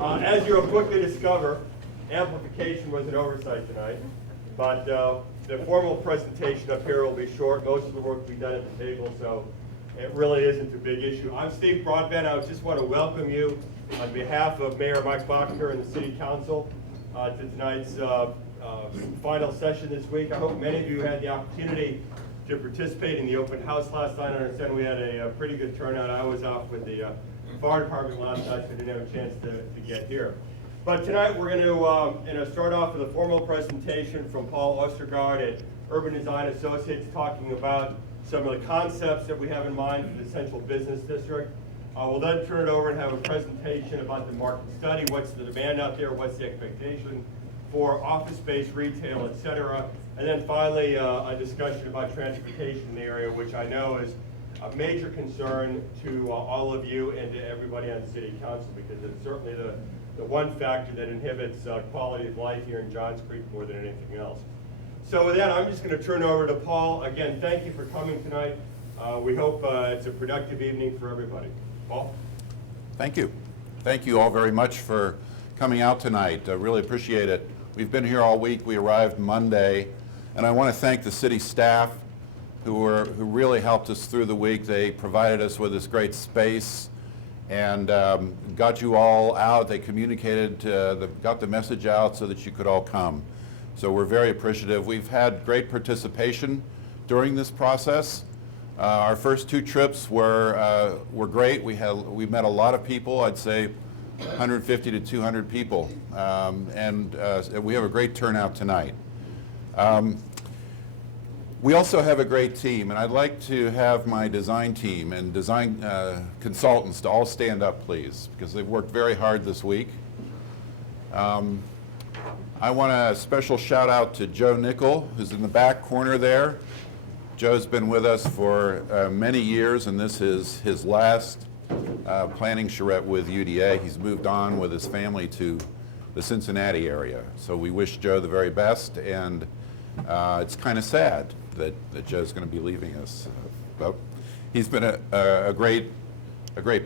As you'll quickly discover, amplification was an oversight tonight, but the formal presentation up here will be short. Most of the work will be done at the table, so it really isn't a big issue. I'm Steve Broadbent. I just want to welcome you on behalf of Mayor Mike Bachner and the City Council to tonight's final session this week. I hope many of you had the opportunity to participate in the open house last night. I understand we had a pretty good turnout. I was off with the fire department last night, so I didn't have a chance to get here. But tonight we're going to start off with a formal presentation from Paul Ostergaard at Urban Design Associates, talking about some of the concepts that we have in mind for the Central Business District. We'll then turn it over and have a presentation about the market study, what's the demand out there, what's the expectation for office space, retail, et cetera. And then finally, a discussion about transportation in the area, which I know is a major concern to all of you and to everybody on City Council, because it's certainly the one factor that inhibits quality of life here in Johns Creek more than anything else. So with that, I'm just going to turn over to Paul. Again, thank you for coming tonight. We hope it's a productive evening for everybody. Paul? Thank you. Thank you all very much for coming out tonight. I really appreciate it. We've been here all week. We arrived Monday, and I want to thank the city staff who really helped us through the week. They provided us with this great space and got you all out. They communicated, got the message out so that you could all come. So we're very appreciative. We've had great participation during this process. Our first two trips were great. We met a lot of people. I'd say 150 to 200 people, and we have a great turnout tonight. We also have a great team, and I'd like to have my design team and design consultants to all stand up, please, because they've worked very hard this week. I want a special shout out to Joe Nickel, who's in the back corner there. Joe's been with us for many years, and this is his last planning charrette with UDA. He's moved on with his family to the Cincinnati area. So we wish Joe the very best, and it's kind of sad that Joe's going to be leaving us. But he's been a great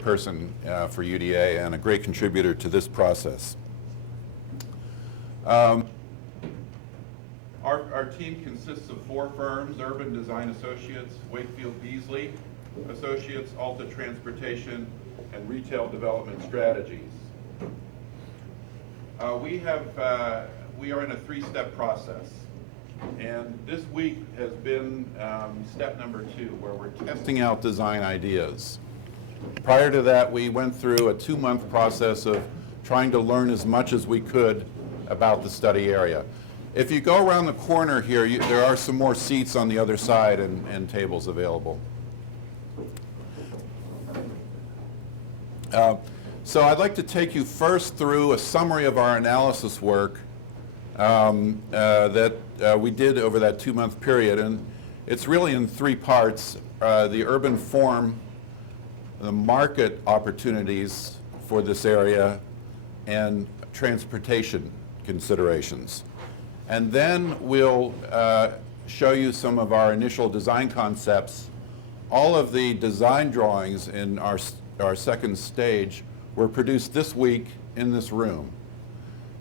person for UDA and a great contributor to this process. Our team consists of 4 firms: Urban Design Associates, Wakefield Beasley Associates, Alta Transportation, and Retail Development Strategies. We are in a 3-step process, and this week has been step number 2, where we're testing out design ideas. Prior to that, we went through a 2-month process of trying to learn as much as we could about the study area. If you go around the corner here, there are some more seats on the other side and tables available. So I'd like to take you first through a summary of our analysis work that we did over that 2-month period, and it's really in 3 parts: the urban form, the market opportunities for this area, and transportation considerations. And then we'll show you some of our initial design concepts. All of the design drawings in our second stage were produced this week in this room.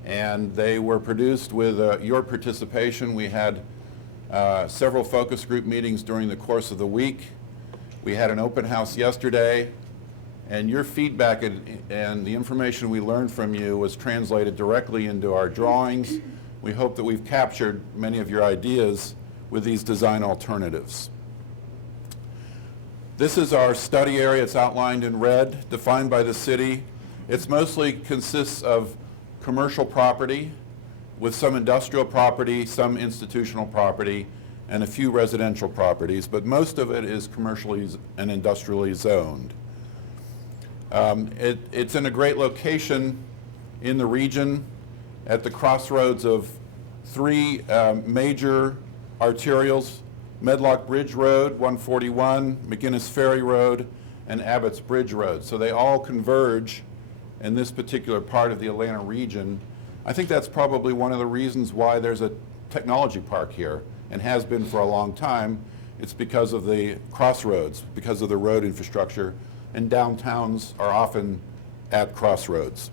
And they were produced with your participation. We had several focus group meetings during the course of the week. We had an open house yesterday, and your feedback and the information we learned from you was translated directly into our drawings. We hope that we've captured many of your ideas with these design alternatives. This is our study area. It's outlined in red, defined by the city. It mostly consists of commercial property with some industrial property, some institutional property, and a few residential properties, but most of it is commercially and industrially zoned. It's in a great location in the region at the crossroads of 3 major arterials: Medlock Bridge Road, 141, McGinnis Ferry Road, and Abbott's Bridge Road. So they all converge in this particular part of the Atlanta region. I think that's probably one of the reasons why there's a technology park here, and has been for a long time. It's because of the crossroads, because of the road infrastructure, and downtowns are often at Crossroads.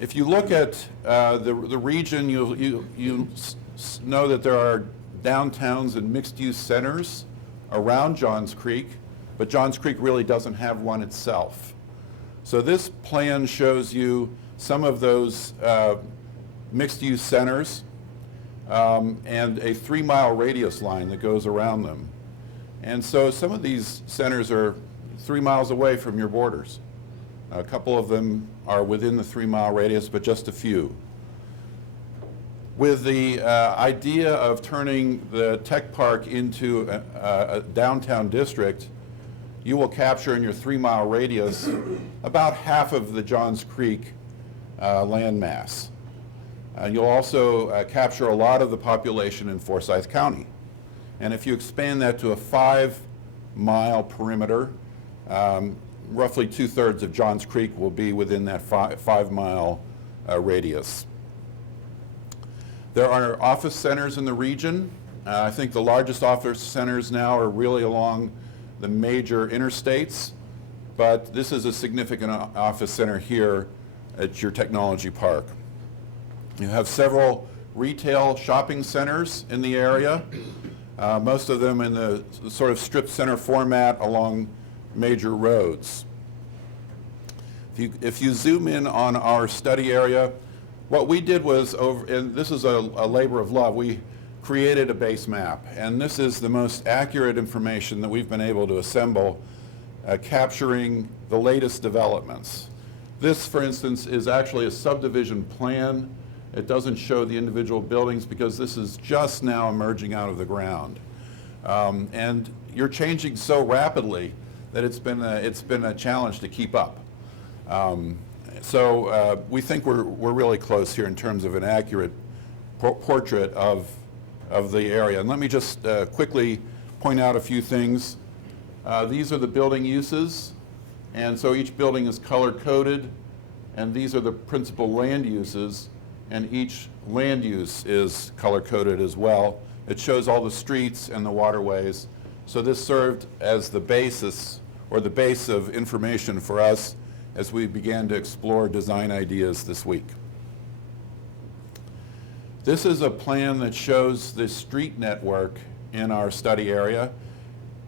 If you look at the region, you know that there are downtowns and mixed-use centers around Johns Creek, but Johns Creek really doesn't have one itself. So this plan shows you some of those mixed-use centers and a 3-mile radius line that goes around them. And so some of these centers are 3 miles away from your borders. A couple of them are within the 3-mile radius, but just a few. With the idea of turning the tech park into a downtown district, you will capture in your 3-mile radius about half of the Johns Creek landmass. You'll also capture a lot of the population in Forsyth County. And if you expand that to a 5-mile perimeter, roughly 2/3 of Johns Creek will be within that 5-mile radius. There are office centers in the region. I think the largest office centers now are really along the major interstates, but this is a significant office center here at your technology park. You have several retail shopping centers in the area, most of them in the sort of strip center format along major roads. If you zoom in on our study area, what we did was, and this is a labor of love, we created a base map, and this is the most accurate information that we've been able to assemble, capturing the latest developments. This, for instance, is actually a subdivision plan. It doesn't show the individual buildings because this is just now emerging out of the ground. And you're changing so rapidly that it's been a challenge to keep up. So we think we're really close here in terms of an accurate portrait of the area. And let me just quickly point out a few things. These are the building uses, and so each building is color-coded, and these are the principal land uses, and each land use is color-coded as well. It shows all the streets and the waterways. So this served as the basis, or the base of information for us as we began to explore design ideas this week. This is a plan that shows the street network in our study area.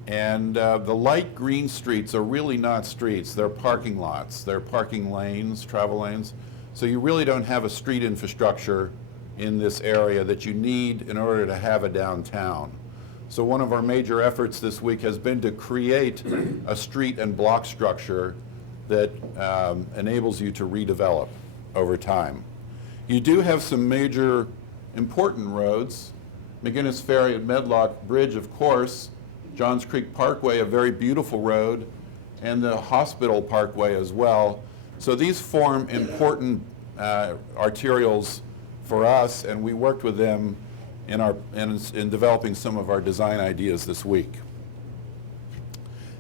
And the light green streets are really not streets, they're parking lots. They're parking lanes, travel lanes. So you really don't have a street infrastructure in this area that you need in order to have a downtown. So one of our major efforts this week has been to create a street and block structure that enables you to redevelop over time. You do have some major important roads. McGinnis Ferry and Medlock Bridge, of course, Johns Creek Parkway, a very beautiful road, and the Hospital Parkway as well. So these form important arterials for us, and we worked with them in developing some of our design ideas this week.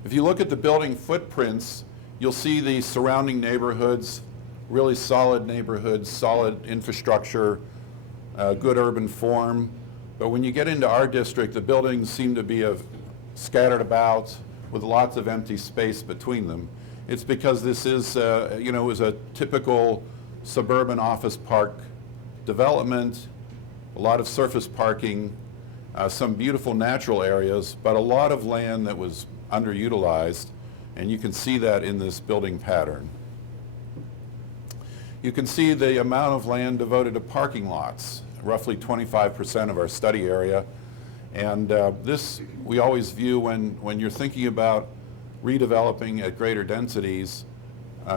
If you look at the building footprints, you'll see the surrounding neighborhoods, really solid neighborhoods, solid infrastructure, good urban form. But when you get into our district, the buildings seem to be scattered about with lots of empty space between them. It's because this is, is a typical suburban office park development, a lot of surface parking, some beautiful natural areas, but a lot of land that was underutilized, and you can see that in this building pattern. You can see the amount of land devoted to parking lots, roughly 25% of our study area. And this we always view when you're thinking about redeveloping at greater densities.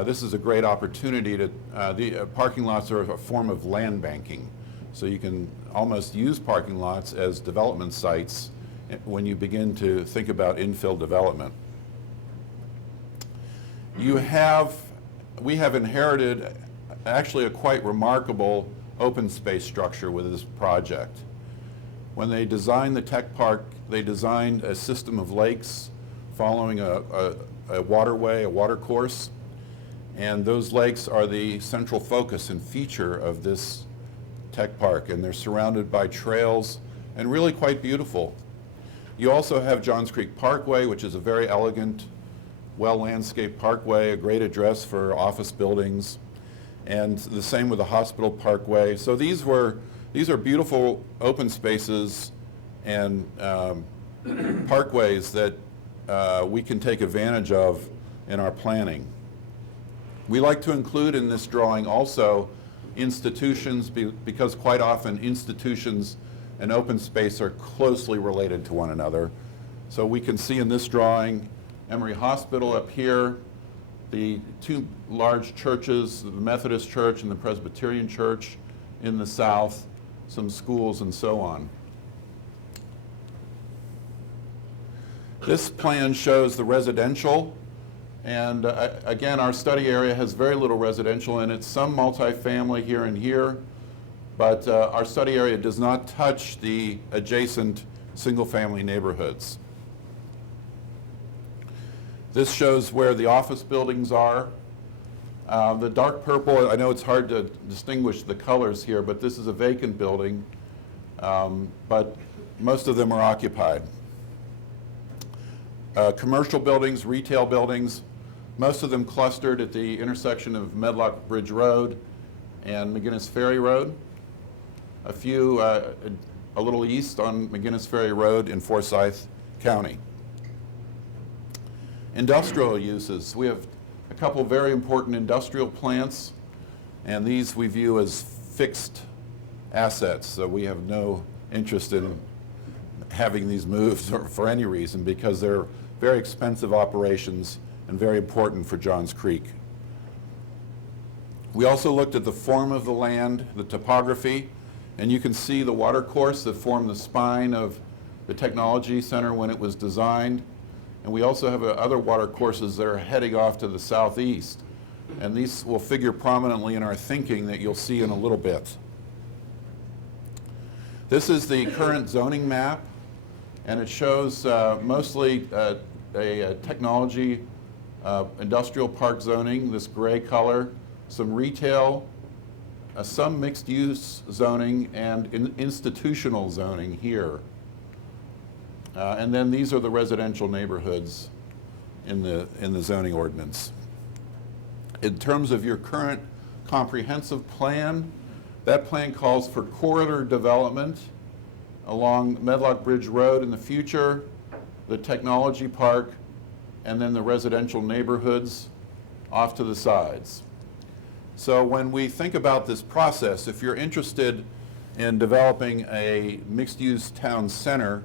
This is a great opportunity to, the parking lots are a form of land banking. So you can almost use parking lots as development sites when you begin to think about infill development. We have inherited actually a quite remarkable open space structure with this project. When they designed the tech park, they designed a system of lakes following a waterway, a water course, and those lakes are the central focus and feature of this tech park, and they're surrounded by trails and really quite beautiful. You also have Johns Creek Parkway, which is a very elegant well-landscaped parkway, a great address for office buildings, and the same with the hospital parkway. So these are beautiful open spaces and parkways that we can take advantage of in our planning. We like to include in this drawing also institutions because quite often institutions and open space are closely related to one another. So we can see in this drawing Emory Hospital up here, the two large churches, the Methodist Church and the Presbyterian Church in the south, some schools and so on. This plan shows the residential, and again, our study area has very little residential in it, some multifamily here and here, but our study area does not touch the adjacent single-family neighborhoods. This shows where the office buildings are. The dark purple, I know it's hard to distinguish the colors here, but this is a vacant building, but most of them are occupied. Commercial buildings, retail buildings, most of them clustered at the intersection of Medlock Bridge Road and McGinnis Ferry Road. A few a little east on McGinnis Ferry Road in Forsyth County. Industrial uses. We have a couple very important industrial plants, and these we view as fixed assets, so we have no interest in having these moved for any reason because they're very expensive operations and very important for Johns Creek. We also looked at the form of the land, the topography, and you can see the water course that formed the spine of the Technology Center when it was designed. And we also have other water courses that are heading off to the southeast. And these will figure prominently in our thinking that you'll see in a little bit. This is the current zoning map, and it shows mostly a technology industrial park zoning, this gray color, some retail, some mixed use zoning, and institutional zoning here. And then these are the residential neighborhoods in the zoning ordinance. In terms of your current comprehensive plan, that plan calls for corridor development along Medlock Bridge Road in the future, the technology park, and then the residential neighborhoods off to the sides. So when we think about this process, if you're interested in developing a mixed-use town center,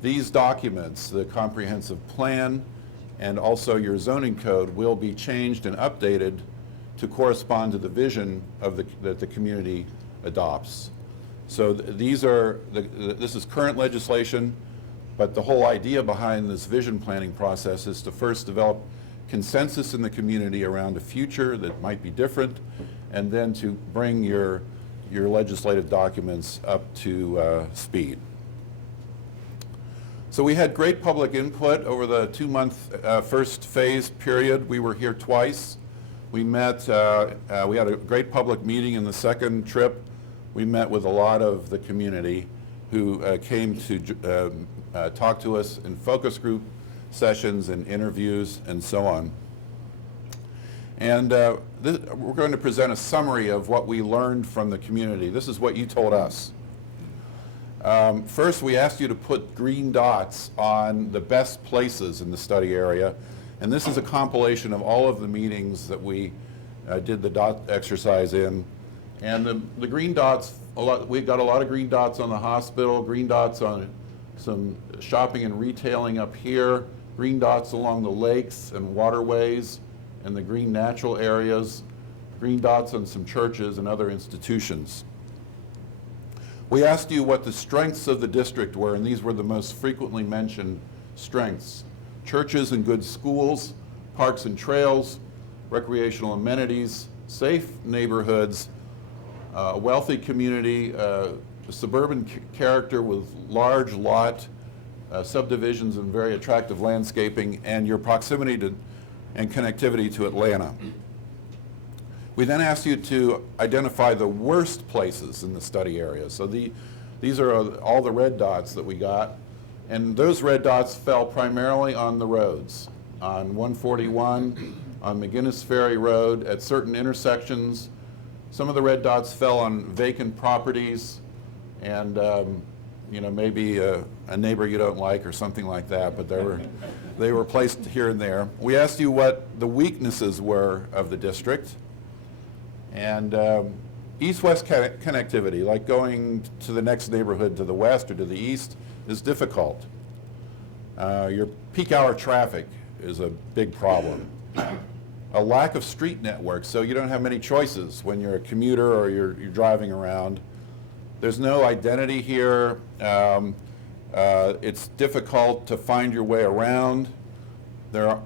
these documents, the comprehensive plan and also your zoning code, will be changed and updated to correspond to the vision of that the community adopts. So this is current legislation, but the whole idea behind this vision planning process is to first develop consensus in the community around a future that might be different, and then to bring your legislative documents up to speed. So we had great public input over the 2-month first phase period. We were here twice. We met, we had a great public meeting in the second trip. We met with a lot of the community who came to talk to us in focus group sessions and interviews and so on. And we're going to present a summary of what we learned from the community. This is what you told us. First, we asked you to put green dots on the best places in the study area, and this is a compilation of all of the meetings that we did the dot exercise in. And the green dots, we've got a lot of green dots on the hospital, green dots on some shopping and retailing up here, green dots along the lakes and waterways and the green natural areas, green dots on some churches and other institutions. We asked you what the strengths of the district were, and these were the most frequently mentioned strengths. Churches and good schools, parks and trails, recreational amenities, safe neighborhoods, a wealthy community, suburban character with large lot subdivisions and very attractive landscaping, and your proximity to and connectivity to Atlanta. We then asked you to identify the worst places in the study area. So these are all the red dots that we got, and those red dots fell primarily on the roads. on 141, on McGinnis Ferry Road, at certain intersections. Some of the red dots fell on vacant properties and maybe a neighbor you don't like or something like that, but they were placed here and there. We asked you what the weaknesses were of the district, and east-west connectivity, like going to the next neighborhood to the west or to the east, is difficult. Your peak hour traffic is a big problem. A lack of street networks, so you don't have many choices when you're a commuter or you're driving around. There's no identity here. It's difficult to find your way around. There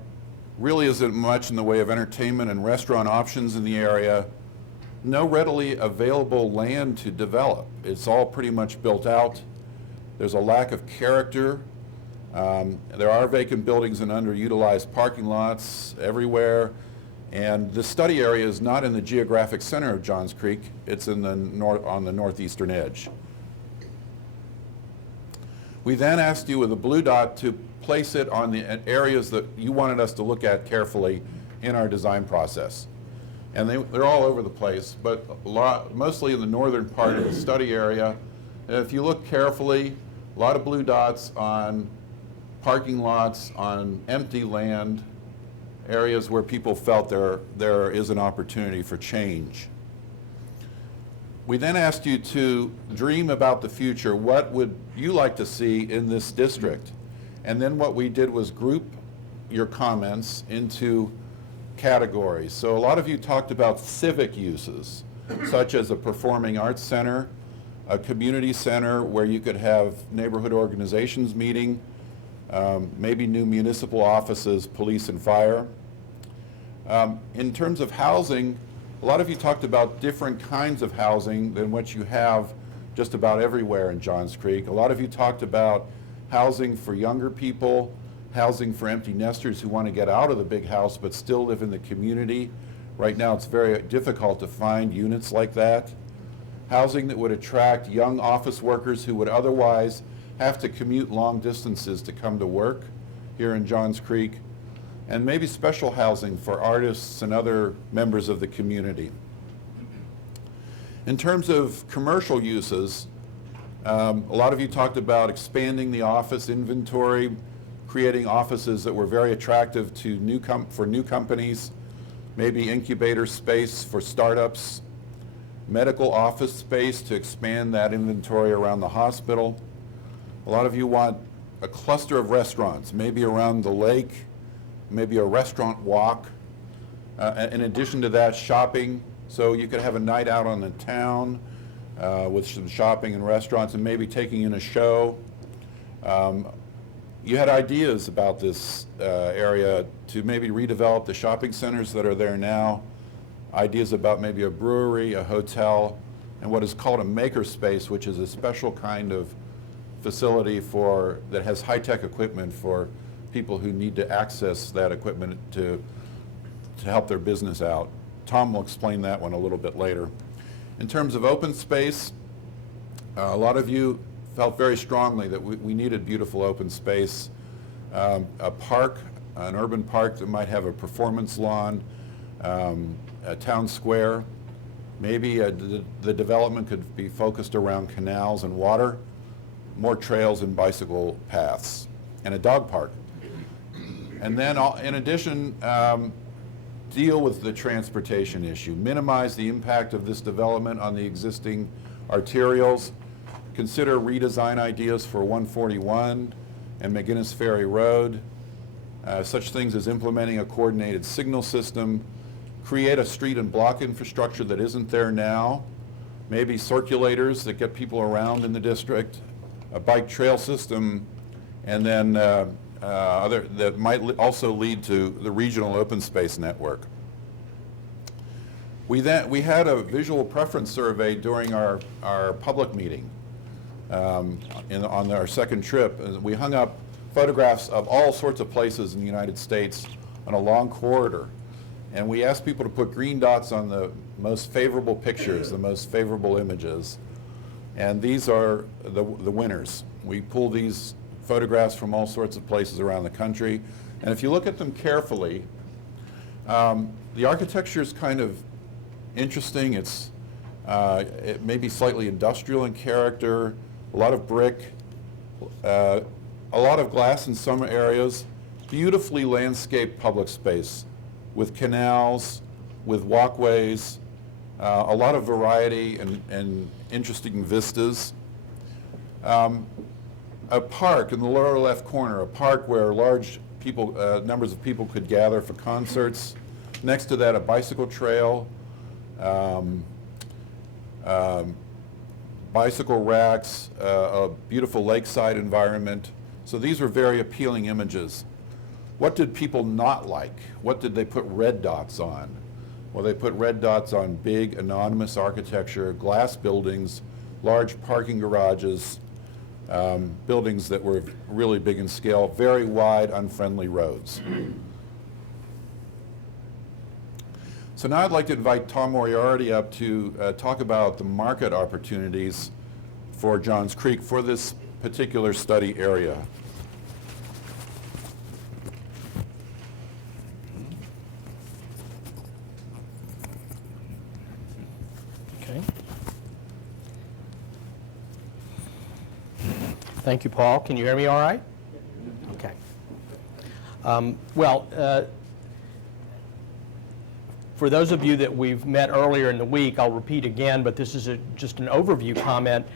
really isn't much in the way of entertainment and restaurant options in the area. No readily available land to develop. It's all pretty much built out. There's a lack of character. There are vacant buildings and underutilized parking lots everywhere. And the study area is not in the geographic center of Johns Creek. It's in the on the northeastern edge. We then asked you with a blue dot to place it on the areas that you wanted us to look at carefully in our design process. And they're all over the place, but mostly in the northern part of the study area. And if you look carefully, a lot of blue dots on parking lots, on empty land, areas where people felt there is an opportunity for change. We then asked you to dream about the future. What would you like to see in this district? And then what we did was group your comments into categories. So a lot of you talked about civic uses, such as a performing arts center, a community center where you could have neighborhood organizations meeting, maybe new municipal offices, police and fire. In terms of housing, a lot of you talked about different kinds of housing than what you have just about everywhere in Johns Creek. A lot of you talked about housing for younger people, housing for empty nesters who want to get out of the big house but still live in the community. Right now it's very difficult to find units like that. Housing that would attract young office workers who would otherwise have to commute long distances to come to work here in Johns Creek. And maybe special housing for artists and other members of the community. In terms of commercial uses, a lot of you talked about expanding the office inventory, creating offices that were very attractive to new companies, maybe incubator space for startups, medical office space to expand that inventory around the hospital. A lot of you want a cluster of restaurants, maybe around the lake, maybe a restaurant walk. In addition to that, shopping, so you could have a night out on the town with some shopping and restaurants and maybe taking in a show. You had ideas about this area to maybe redevelop the shopping centers that are there now, ideas about maybe a brewery, a hotel, and what is called a maker space, which is a special kind of facility that has high-tech equipment for people who need to access that equipment to help their business out. Tom will explain that one a little bit later. In terms of open space, a lot of you felt very strongly that we needed beautiful open space, a park, an urban park that might have a performance lawn, a town square. Maybe the development could be focused around canals and water, more trails and bicycle paths, and a dog park. And then in addition, deal with the transportation issue, minimize the impact of this development on the existing arterials, consider redesign ideas for 141 and McGinnis Ferry Road, such things as implementing a coordinated signal system, create a street and block infrastructure that isn't there now, maybe circulators that get people around in the district, a bike trail system, and then other that might also lead to the regional open space network. We had a visual preference survey during our public meeting on our second trip. We hung up photographs of all sorts of places in the United States on a long corridor. And we asked people to put green dots on the most favorable pictures, the most favorable images. And these are the winners. We pull these photographs from all sorts of places around the country. And if you look at them carefully, the architecture is kind of interesting. It may be slightly industrial in character, a lot of brick, a lot of glass in some areas, beautifully landscaped public space with canals, with walkways, a lot of variety and interesting vistas. A park in the lower left corner, a park where large numbers of people could gather for concerts. Next to that, a bicycle trail, bicycle racks, a beautiful lakeside environment. So these were very appealing images. What did people not like? What did they put red dots on? Well, they put red dots on big, anonymous architecture, glass buildings, large parking garages, buildings that were really big in scale, very wide, unfriendly roads. So now I'd like to invite Tom Moriarty up to talk about the market opportunities for Johns Creek for this particular study area. Okay. Thank you, Paul. Can you hear me all right? Okay. For those of you that we've met earlier in the week, I'll repeat again, but this is just an overview comment.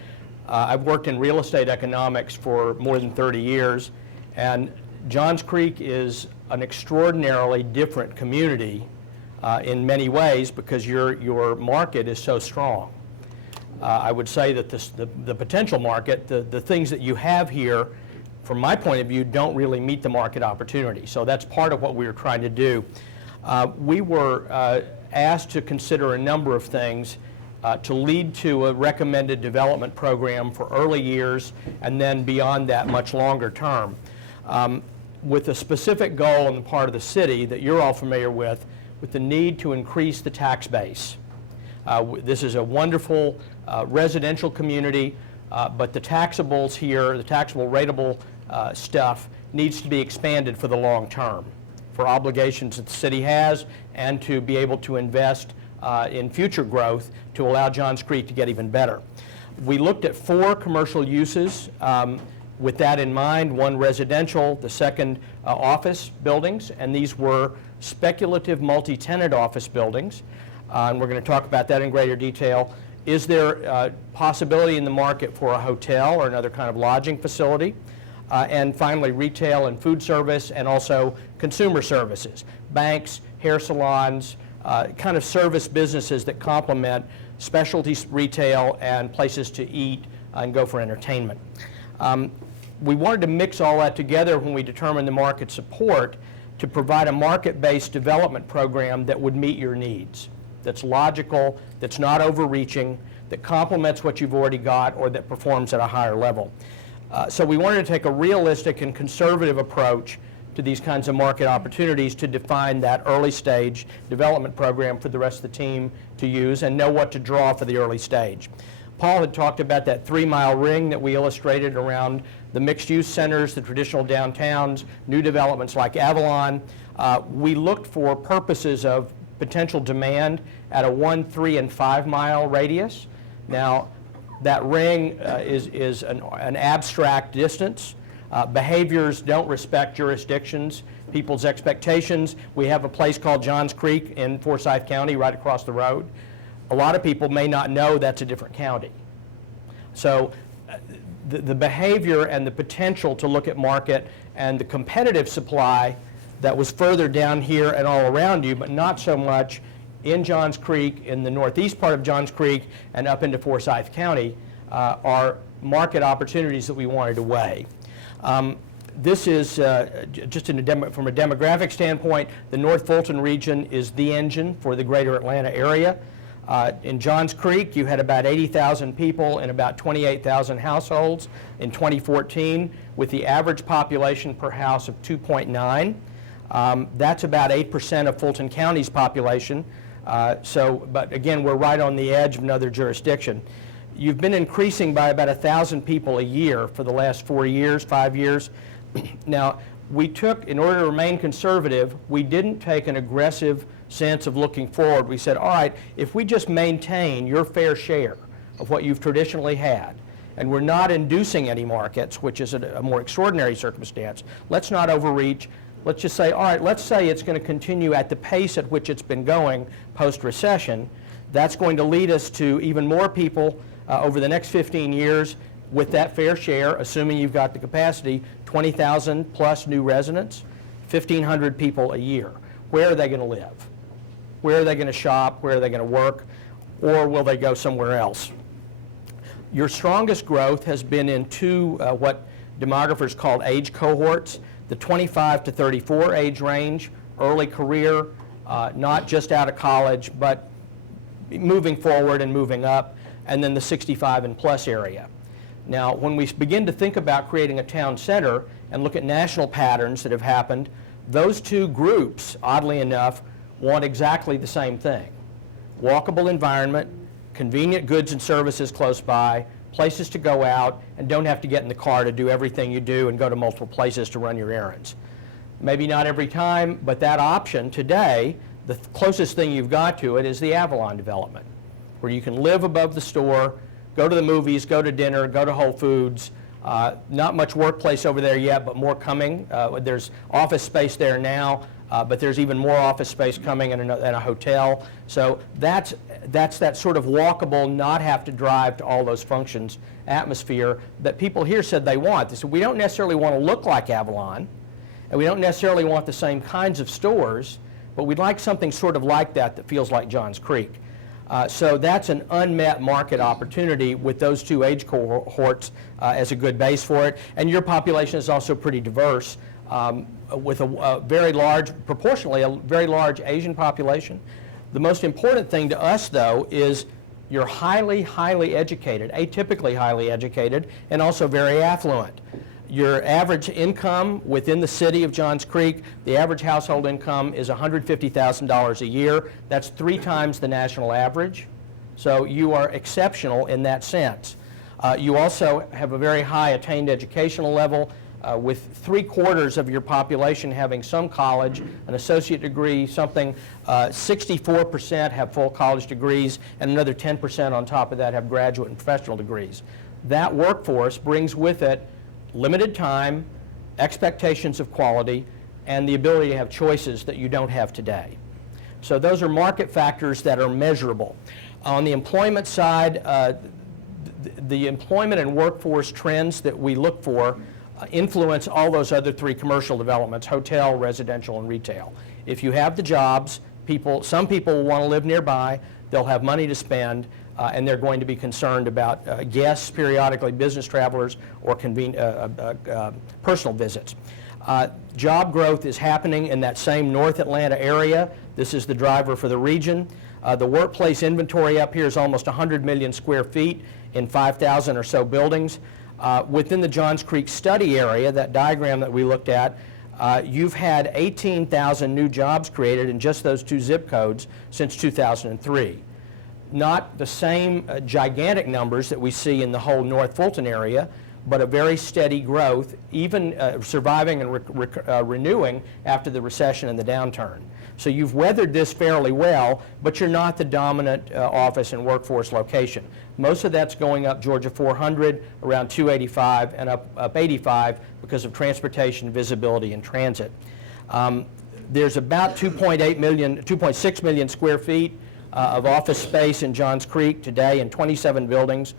I've worked in real estate economics for more than 30 years, and Johns Creek is an extraordinarily different community in many ways because your market is so strong. I would say that the potential market, the things that you have here, from my point of view, don't really meet the market opportunity. So that's part of what we were trying to do. We were asked to consider a number of things to lead to a recommended development program for early years and then beyond that much longer term. With a specific goal on the part of the city that you're all familiar with the need to increase the tax base. This is a wonderful residential community, but the taxables here, the taxable rateable stuff needs to be expanded for the long term, for obligations that the city has and to be able to invest in future growth to allow Johns Creek to get even better. We looked at 4 commercial uses with that in mind, 1 residential, the second office buildings, and these were speculative multi-tenant office buildings, and we're going to talk about that in greater detail. Is there a possibility in the market for a hotel or another kind of lodging facility? And finally, retail and food service, and also consumer services, banks, hair salons, kind of service businesses that complement specialty retail and places to eat and go for entertainment. We wanted to mix all that together when we determined the market support to provide a market-based development program that would meet your needs, that's logical, that's not overreaching, that complements what you've already got, or that performs at a higher level. So we wanted to take a realistic and conservative approach to these kinds of market opportunities to define that early stage development program for the rest of the team to use and know what to draw for the early stage. Paul had talked about that 3-mile ring that we illustrated around the mixed-use centers, the traditional downtowns, new developments like Avalon. We looked for purposes of potential demand at a 1, 3, and 5-mile radius. Now, that ring is an abstract distance. Behaviors don't respect jurisdictions, people's expectations. We have a place called Johns Creek in Forsyth County right across the road. A lot of people may not know that's a different county. So the behavior and the potential to look at market and the competitive supply that was further down here and all around you, but not so much in Johns Creek, in the northeast part of Johns Creek, and up into Forsyth County, are market opportunities that we wanted to weigh. This is just from a demographic standpoint, the North Fulton region is the engine for the greater Atlanta area. In Johns Creek, you had about 80,000 people and about 28,000 households in 2014, with the average population per house of 2.9. That's about 8% of Fulton County's population. But again, we're right on the edge of another jurisdiction. You've been increasing by about 1,000 people a year for the last 4 years, 5 years. Now, we took, in order to remain conservative, we didn't take an aggressive sense of looking forward. We said, all right, if we just maintain your fair share of what you've traditionally had, and we're not inducing any markets, which is a more extraordinary circumstance, let's not overreach. Let's just say, all right, let's say it's going to continue at the pace at which it's been going post-recession. That's going to lead us to even more people over the next 15 years with that fair share, assuming you've got the capacity, 20,000 plus new residents, 1,500 people a year. Where are they going to live? Where are they going to shop? Where are they going to work? Or will they go somewhere else? Your strongest growth has been in two what demographers call age cohorts, the 25 to 34 age range, early career, not just out of college, but moving forward and moving up, and then the 65 and plus area. Now, when we begin to think about creating a town center and look at national patterns that have happened, those two groups, oddly enough, want exactly the same thing. Walkable environment, convenient goods and services close by, places to go out, and don't have to get in the car to do everything you do and go to multiple places to run your errands. Maybe not every time, but that option today, the closest thing you've got to it is the Avalon development, where you can live above the store, go to the movies, go to dinner, go to Whole Foods. Not much workplace over there yet, but more coming. There's office space there now, but there's even more office space coming in a hotel. So that's that sort of walkable, not have to drive to all those functions atmosphere that people here said they want. They said, we don't necessarily want to look like Avalon, and we don't necessarily want the same kinds of stores, but we'd like something sort of like that feels like Johns Creek. So that's an unmet market opportunity with those two age cohorts as a good base for it. And your population is also pretty diverse with a very large, proportionally, a very large Asian population. The most important thing to us, though, is you're highly, highly educated, atypically highly educated, and also very affluent. Your average income within the city of Johns Creek, the average household income is $150,000 a year. That's 3 times the national average. So you are exceptional in that sense. You also have a very high attained educational level, with 3/4 of your population having some college, an associate degree, something. 64% have full college degrees, and another 10% on top of that have graduate and professional degrees. That workforce brings with it limited time, expectations of quality, and the ability to have choices that you don't have today. So those are market factors that are measurable. On the employment side, the employment and workforce trends that we look for influence all those other 3 commercial developments: hotel, residential, and retail. If you have the jobs, some people will want to live nearby, they'll have money to spend, and they're going to be concerned about guests, periodically business travelers, or personal visits. Job growth is happening in that same North Atlanta area. This is the driver for the region. The workplace inventory up here is almost 100 million square feet in 5,000 or so buildings. Within the Johns Creek study area, that diagram that we looked at, you've had 18,000 new jobs created in just those 2 zip codes since 2003. Not the same gigantic numbers that we see in the whole North Fulton area, but a very steady growth, even surviving and renewing after the recession and the downturn. So you've weathered this fairly well, but you're not the dominant office and workforce location. Most of that's going up Georgia 400, around 285, and up 85 because of transportation, visibility, and transit. There's about 2.6 million square feet of office space in Johns Creek today in 27 buildings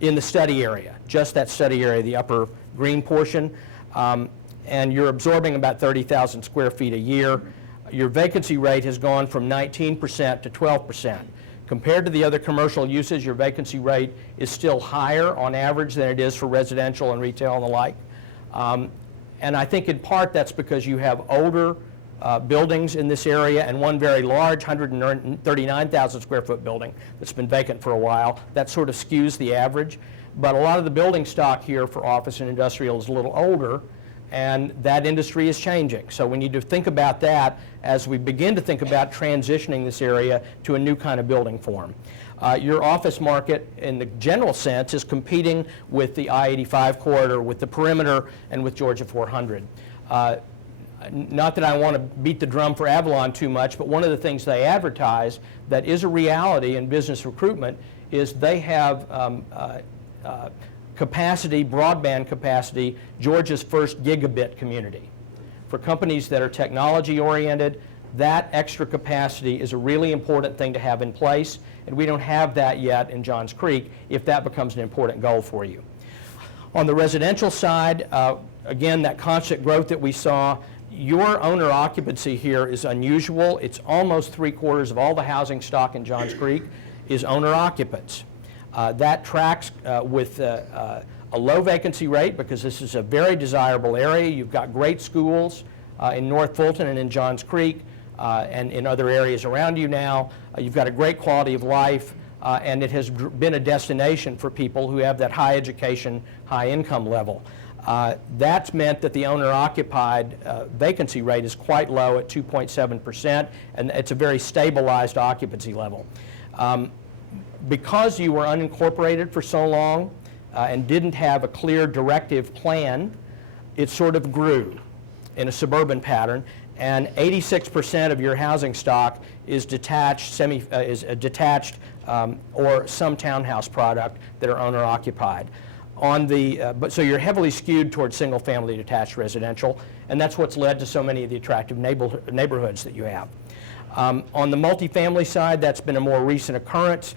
in the study area, just that study area, the upper green portion. And you're absorbing about 30,000 square feet a year. Your vacancy rate has gone from 19% to 12%. Compared to the other commercial uses, your vacancy rate is still higher on average than it is for residential and retail and the like. And I think in part that's because you have older buildings in this area and one very large 139,000 square foot building that's been vacant for a while. That sort of skews the average. But a lot of the building stock here for office and industrial is a little older, and that industry is changing. So we need to think about that as we begin to think about transitioning this area to a new kind of building form. Your office market, in the general sense, is competing with the I-85 corridor, with the perimeter, and with Georgia 400. Not that I want to beat the drum for Avalon too much, but one of the things they advertise that is a reality in business recruitment is they have capacity, broadband capacity, Georgia's first gigabit community. For companies that are technology oriented, that extra capacity is a really important thing to have in place, and we don't have that yet in Johns Creek if that becomes an important goal for you. On the residential side, again, that constant growth that we saw, your owner occupancy here is unusual. It's almost 3/4 of all the housing stock in Johns Creek is owner occupants. That tracks with a low vacancy rate because this is a very desirable area. You've got great schools in North Fulton and in Johns Creek and in other areas around you now. You've got a great quality of life, and it has been a destination for people who have that high education, high income level. That's meant that the owner-occupied vacancy rate is quite low at 2.7%, and it's a very stabilized occupancy level. Because you were unincorporated for so long and didn't have a clear directive plan, it sort of grew in a suburban pattern, and 86% of your housing stock is detached, or some townhouse product that are owner-occupied. So you're heavily skewed towards single-family detached residential, and that's what's led to so many of the attractive neighborhoods that you have. On the multifamily side, that's been a more recent occurrence.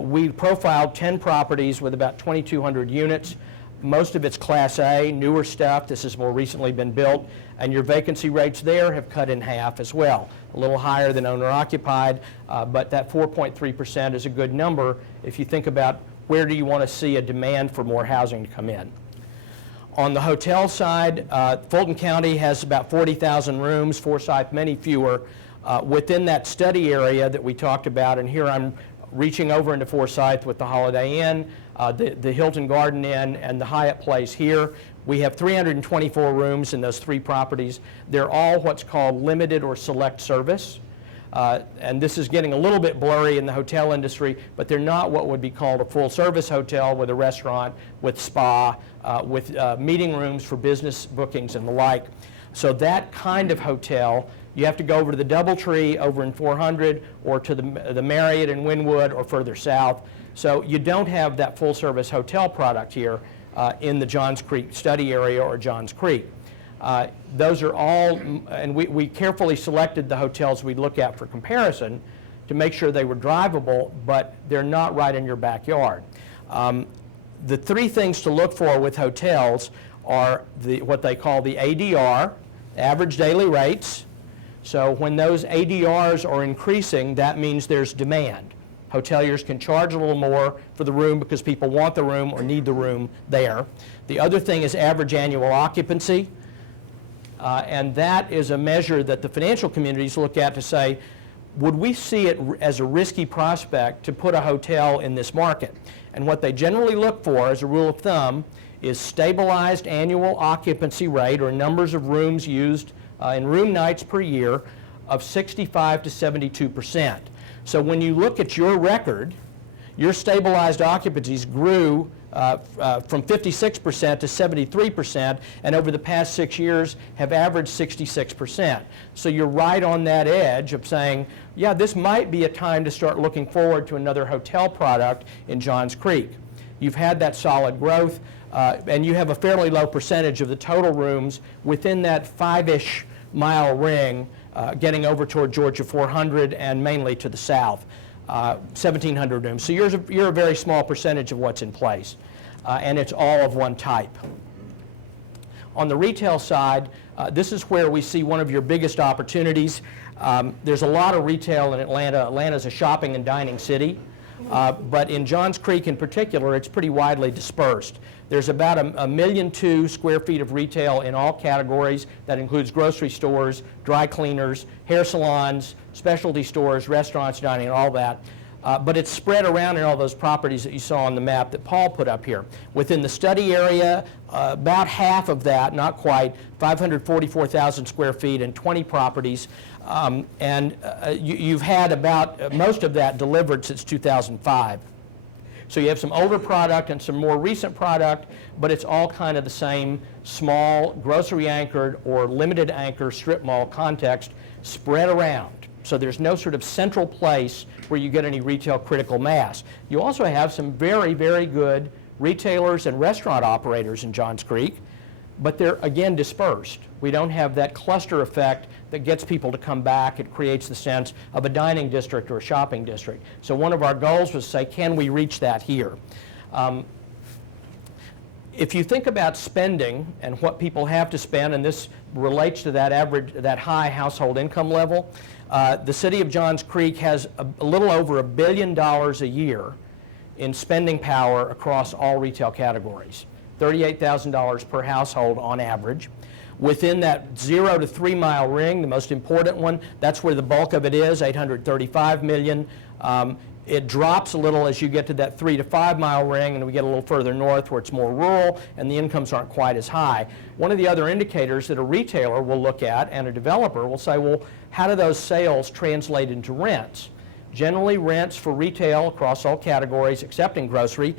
We profiled 10 properties with about 2,200 units. Most of it's Class A, newer stuff. This has more recently been built, and your vacancy rates there have cut in half as well. A little higher than owner-occupied, but that 4.3% is a good number if you think about where do you want to see a demand for more housing to come in. On the hotel side, Fulton County has about 40,000 rooms, Forsyth many fewer. Within that study area that we talked about, and here I'm reaching over into Forsyth with the Holiday Inn, the Hilton Garden Inn, and the Hyatt Place here. We have 324 rooms in those 3 properties. They're all what's called limited or select service. And this is getting a little bit blurry in the hotel industry, but they're not what would be called a full-service hotel with a restaurant, with spa, with meeting rooms for business bookings and the like. So that kind of hotel, you have to go over to the DoubleTree over in 400 or to the Marriott in Wynwood or further south. So you don't have that full-service hotel product here in the Johns Creek study area or Johns Creek. Those are all, and we carefully selected the hotels we look at for comparison to make sure they were drivable, but they're not right in your backyard. The 3 things to look for with hotels are what they call the ADR, average daily rates. So when those ADRs are increasing, that means there's demand. Hoteliers can charge a little more for the room because people want the room or need the room there. The other thing is average annual occupancy. And that is a measure that the financial communities look at to say, would we see it as a risky prospect to put a hotel in this market? And what they generally look for, as a rule of thumb, is stabilized annual occupancy rate, or numbers of rooms used in room nights per year, of 65 to 72%. So when you look at your record, your stabilized occupancies grew from 56% to 73%, and over the past 6 years have averaged 66%. So you're right on that edge of saying, yeah, this might be a time to start looking forward to another hotel product in Johns Creek. You've had that solid growth, and you have a fairly low percentage of the total rooms within that 5-ish mile ring getting over toward Georgia 400 and mainly to the south. 1,700 rooms. So you're a very small percentage of what's in place, and it's all of one type. On the retail side, this is where we see one of your biggest opportunities. There's a lot of retail in Atlanta. Atlanta's a shopping and dining city, but in Johns Creek in particular, it's pretty widely dispersed. There's about 1.2 million square feet of retail in all categories. That includes grocery stores, dry cleaners, hair salons, specialty stores, restaurants, dining, and all that. But it's spread around in all those properties that you saw on the map that Paul put up here. Within the study area, about half of that, not quite, 544,000 square feet and 20 properties. You've had about most of that delivered since 2005. So you have some older product and some more recent product, but it's all kind of the same small grocery anchored or limited anchor strip mall context spread around. So there's no sort of central place where you get any retail critical mass. You also have some very, very good retailers and restaurant operators in Johns Creek, but they're again dispersed. We don't have that cluster effect that gets people to come back. It creates the sense of a dining district or a shopping district. So one of our goals was to say, can we reach that here? If you think about spending and what people have to spend, and this relates to that average, that high household income level, the city of Johns Creek has a little over $1 billion a year in spending power across all retail categories. $38,000 per household on average. Within that 0 to 3 mile ring, the most important one, that's where the bulk of it is, $835 million. It drops a little as you get to that 3 to 5 mile ring, and we get a little further north where it's more rural and the incomes aren't quite as high. One of the other indicators that a retailer will look at and a developer will say, well, how do those sales translate into rents? Generally, rents for retail across all categories, excepting grocery,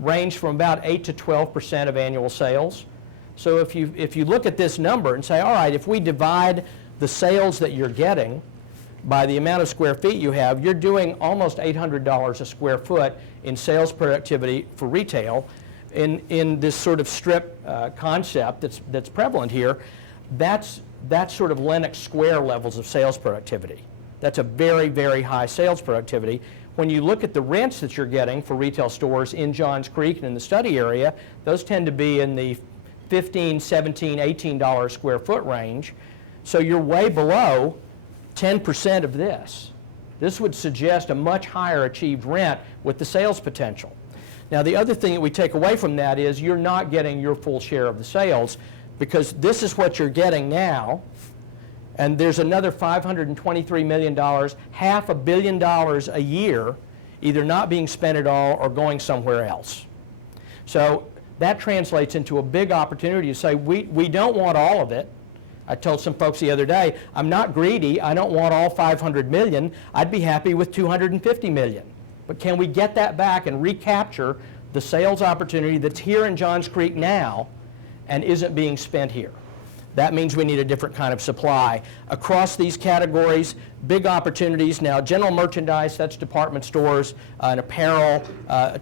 range from about 8 to 12% of annual sales. So if you look at this number and say, all right, if we divide the sales that you're getting by the amount of square feet you have, you're doing almost $800 a square foot in sales productivity for retail. In this sort of strip concept that's prevalent here, that's sort of Lenox Square levels of sales productivity. That's a very, very high sales productivity. When you look at the rents that you're getting for retail stores in Johns Creek and in the study area, those tend to be in the $15, $17, $18 square foot range. So you're way below 10% of this. This would suggest a much higher achieved rent with the sales potential. Now, the other thing that we take away from that is you're not getting your full share of the sales, because this is what you're getting now, and there's another $523 million, $500 million a year, either not being spent at all or going somewhere else. So that translates into a big opportunity to say, we don't want all of it. I told some folks the other day, I'm not greedy, I don't want all 500 million, I'd be happy with 250 million. But can we get that back and recapture the sales opportunity that's here in Johns Creek now and isn't being spent here? That means we need a different kind of supply. Across these categories, big opportunities. Now, general merchandise, that's department stores and apparel.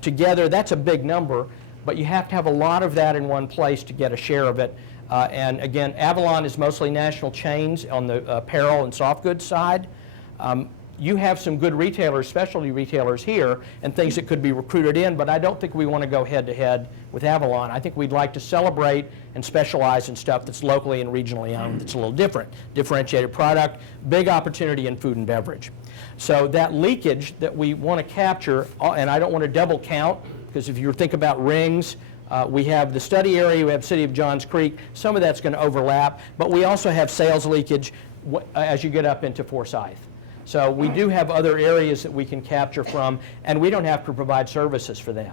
Together, that's a big number, but you have to have a lot of that in one place to get a share of it. And again, Avalon is mostly national chains on the apparel and soft goods side. You have some good retailers, specialty retailers here, and things that could be recruited in, but I don't think we want to go head-to-head with Avalon. I think we'd like to celebrate and specialize in stuff that's locally and regionally owned, that's a little different. Differentiated product, big opportunity in food and beverage. So that leakage that we want to capture, and I don't want to double count, because if you think about rings, we have the study area, we have City of Johns Creek, some of that's going to overlap, but we also have sales leakage as you get up into Forsyth. So we do have other areas that we can capture from, and we don't have to provide services for them.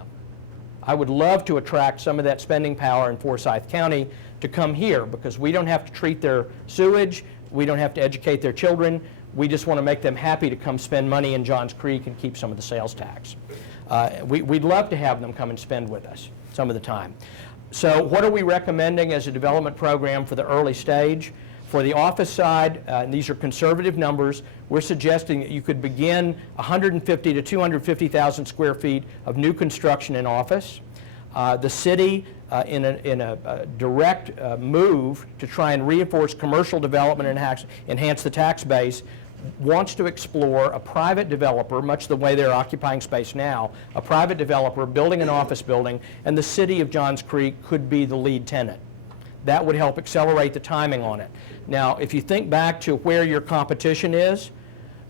I would love to attract some of that spending power in Forsyth County to come here, because we don't have to treat their sewage, we don't have to educate their children, we just want to make them happy to come spend money in Johns Creek and keep some of the sales tax. We'd love to have them come and spend with us some of the time. So what are we recommending as a development program for the early stage? For the office side, and these are conservative numbers, we're suggesting that you could begin 150 to 250,000 square feet of new construction in office. The city, in a direct move to try and reinforce commercial development and enhance the tax base, wants to explore a private developer, much the way they're occupying space now, a private developer building an office building, and the City of Johns Creek could be the lead tenant. That would help accelerate the timing on it. Now, if you think back to where your competition is,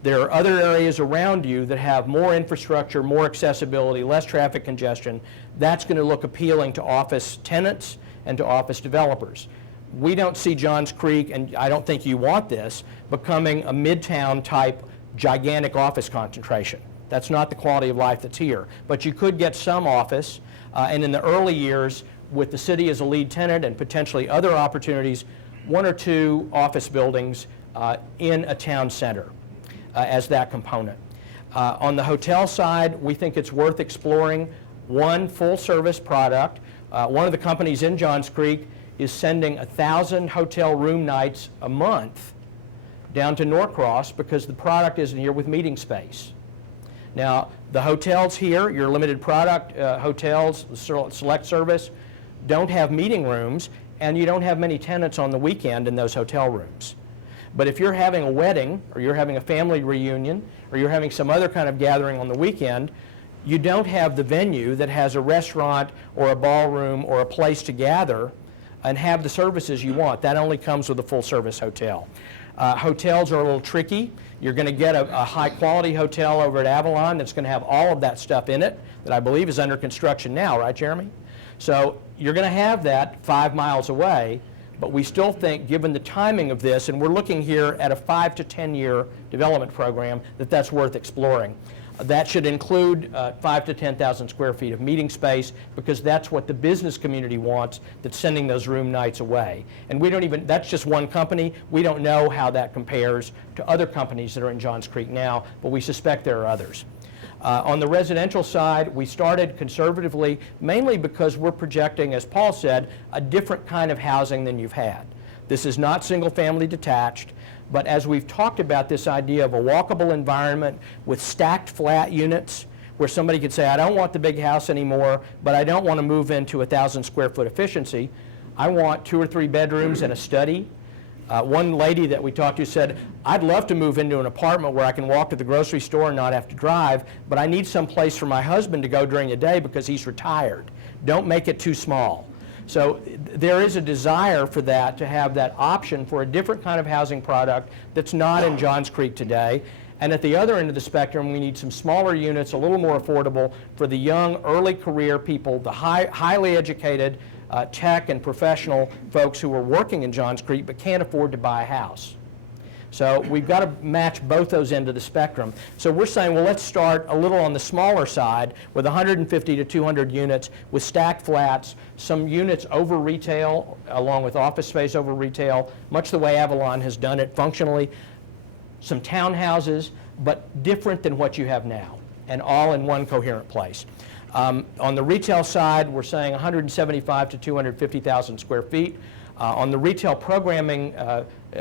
there are other areas around you that have more infrastructure, more accessibility, less traffic congestion. That's going to look appealing to office tenants and to office developers. We don't see Johns Creek, and I don't think you want this, becoming a midtown type gigantic office concentration. That's not the quality of life that's here. But you could get some office, and in the early years, with the city as a lead tenant and potentially other opportunities, 1 or 2 office buildings in a town center as that component. On the hotel side, we think it's worth exploring one full-service product. One of the companies in Johns Creek is sending 1,000 hotel room nights a month down to Norcross because the product isn't here with meeting space. Now, the hotels here, your limited product hotels, select service, don't have meeting rooms, and you don't have many tenants on the weekend in those hotel rooms. But if you're having a wedding, or you're having a family reunion, or you're having some other kind of gathering on the weekend, you don't have the venue that has a restaurant or a ballroom or a place to gather and have the services you want. That only comes with a full-service hotel. Hotels are a little tricky. You're going to get a high-quality hotel over at Avalon that's going to have all of that stuff in it that I believe is under construction now, right, Jeremy? So you're going to have that 5 miles away, but we still think, given the timing of this, and we're looking here at a 5 to 10 year development program, that that's worth exploring. That should include 5 to 10,000 square feet of meeting space, because that's what the business community wants that's sending those room nights away. And we don't even, that's just one company. We don't know how that compares to other companies that are in Johns Creek now, but we suspect there are others. On the residential side, we started conservatively, mainly because we're projecting, as Paul said, a different kind of housing than you've had. This is not single-family detached, but as we've talked about this idea of a walkable environment with stacked flat units, where somebody could say, I don't want the big house anymore, but I don't want to move into 1,000 square foot efficiency. I want 2 or 3 bedrooms and a study. One lady that we talked to said, I'd love to move into an apartment where I can walk to the grocery store and not have to drive, but I need some place for my husband to go during the day because he's retired. Don't make it too small. So there is a desire for that, to have that option for a different kind of housing product that's not in Johns Creek today. And at the other end of the spectrum, we need some smaller units, a little more affordable for the young, early career people, the highly educated tech and professional folks who are working in Johns Creek but can't afford to buy a house. So we've got to match both those ends of the spectrum. So we're saying, well, let's start a little on the smaller side with 150 to 200 units with stacked flats, some units over retail along with office space over retail, much the way Avalon has done it functionally, some townhouses, but different than what you have now, and all in one coherent place. On the retail side, we're saying 175 to 250,000 square feet. On the retail programming,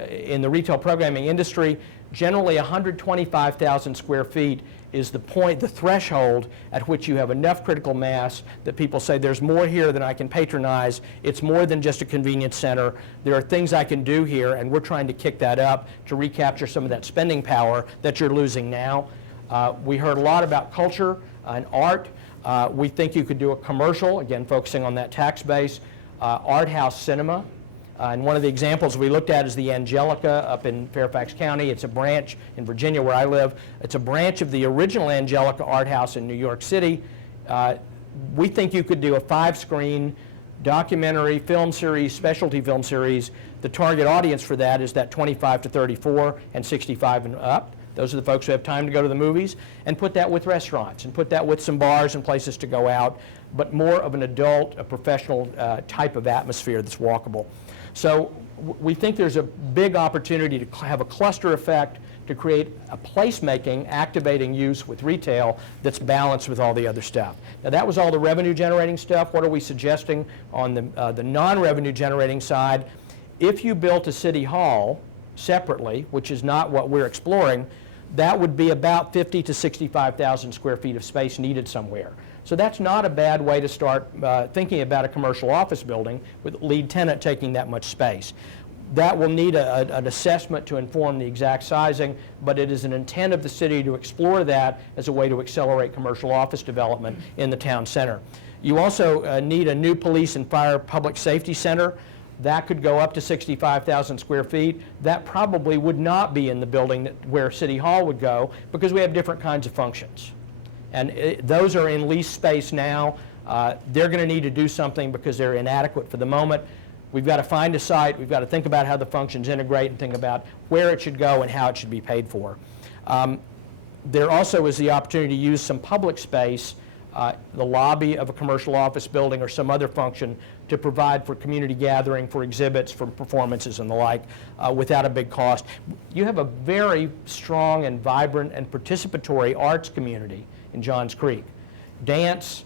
in the retail programming industry, generally 125,000 square feet is the point, the threshold at which you have enough critical mass that people say there's more here than I can patronize. It's more than just a convenience center. There are things I can do here, and we're trying to kick that up to recapture some of that spending power that you're losing now. We heard a lot about culture and art. We think you could do a commercial, again focusing on that tax base, art house cinema. And one of the examples we looked at is the Angelica up in Fairfax County. It's a branch in Virginia where I live. It's a branch of the original Angelica Art House in New York City. We think you could do a 5-screen documentary film series, specialty film series. The target audience for that is that 25 to 34 and 65 and up. Those are the folks who have time to go to the movies, and put that with restaurants, and put that with some bars and places to go out, but more of an adult, a professional type of atmosphere that's walkable. So we think there's a big opportunity to have a cluster effect to create a placemaking, activating use with retail that's balanced with all the other stuff. Now that was all the revenue generating stuff. What are we suggesting on the non-revenue generating side? If you built a city hall separately, which is not what we're exploring, that would be about 50 to 65,000 square feet of space needed somewhere. So that's not a bad way to start thinking about a commercial office building with lead tenant taking that much space. That will need an assessment to inform the exact sizing, but it is an intent of the city to explore that as a way to accelerate commercial office development in the town center. You also need a new police and fire public safety center. That could go up to 65,000 square feet. That probably would not be in the building where City Hall would go, because we have different kinds of functions. And those are in lease space now. They're going to need to do something because they're inadequate for the moment. We've got to find a site. We've got to think about how the functions integrate and think about where it should go and how it should be paid for. There also is the opportunity to use some public space the lobby of a commercial office building or some other function to provide for community gathering, for exhibits, for performances and the like, without a big cost. You have a very strong and vibrant and participatory arts community in Johns Creek. Dance,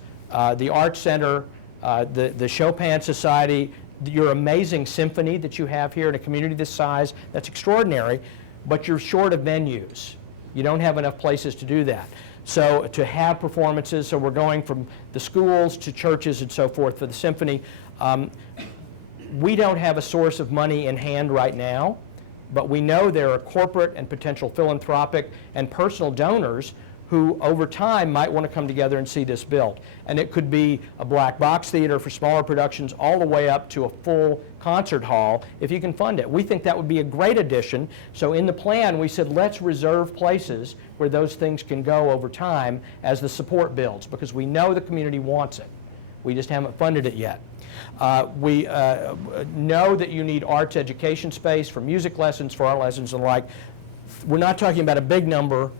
the Art Center, the Chopin Society, your amazing symphony that you have here in a community this size, that's extraordinary, but you're short of venues. You don't have enough places to do that. So to have performances, so we're going from the schools to churches and so forth for the symphony. We don't have a source of money in hand right now, but we know there are corporate and potential philanthropic and personal donors who over time might want to come together and see this built. And it could be a black box theater for smaller productions all the way up to a full concert hall if you can fund it. We think that would be a great addition. So in the plan we said let's reserve places where those things can go over time as the support builds, because we know the community wants it. We just haven't funded it yet. We know that you need arts education space for music lessons, for art lessons and the like. We're not talking about a big number,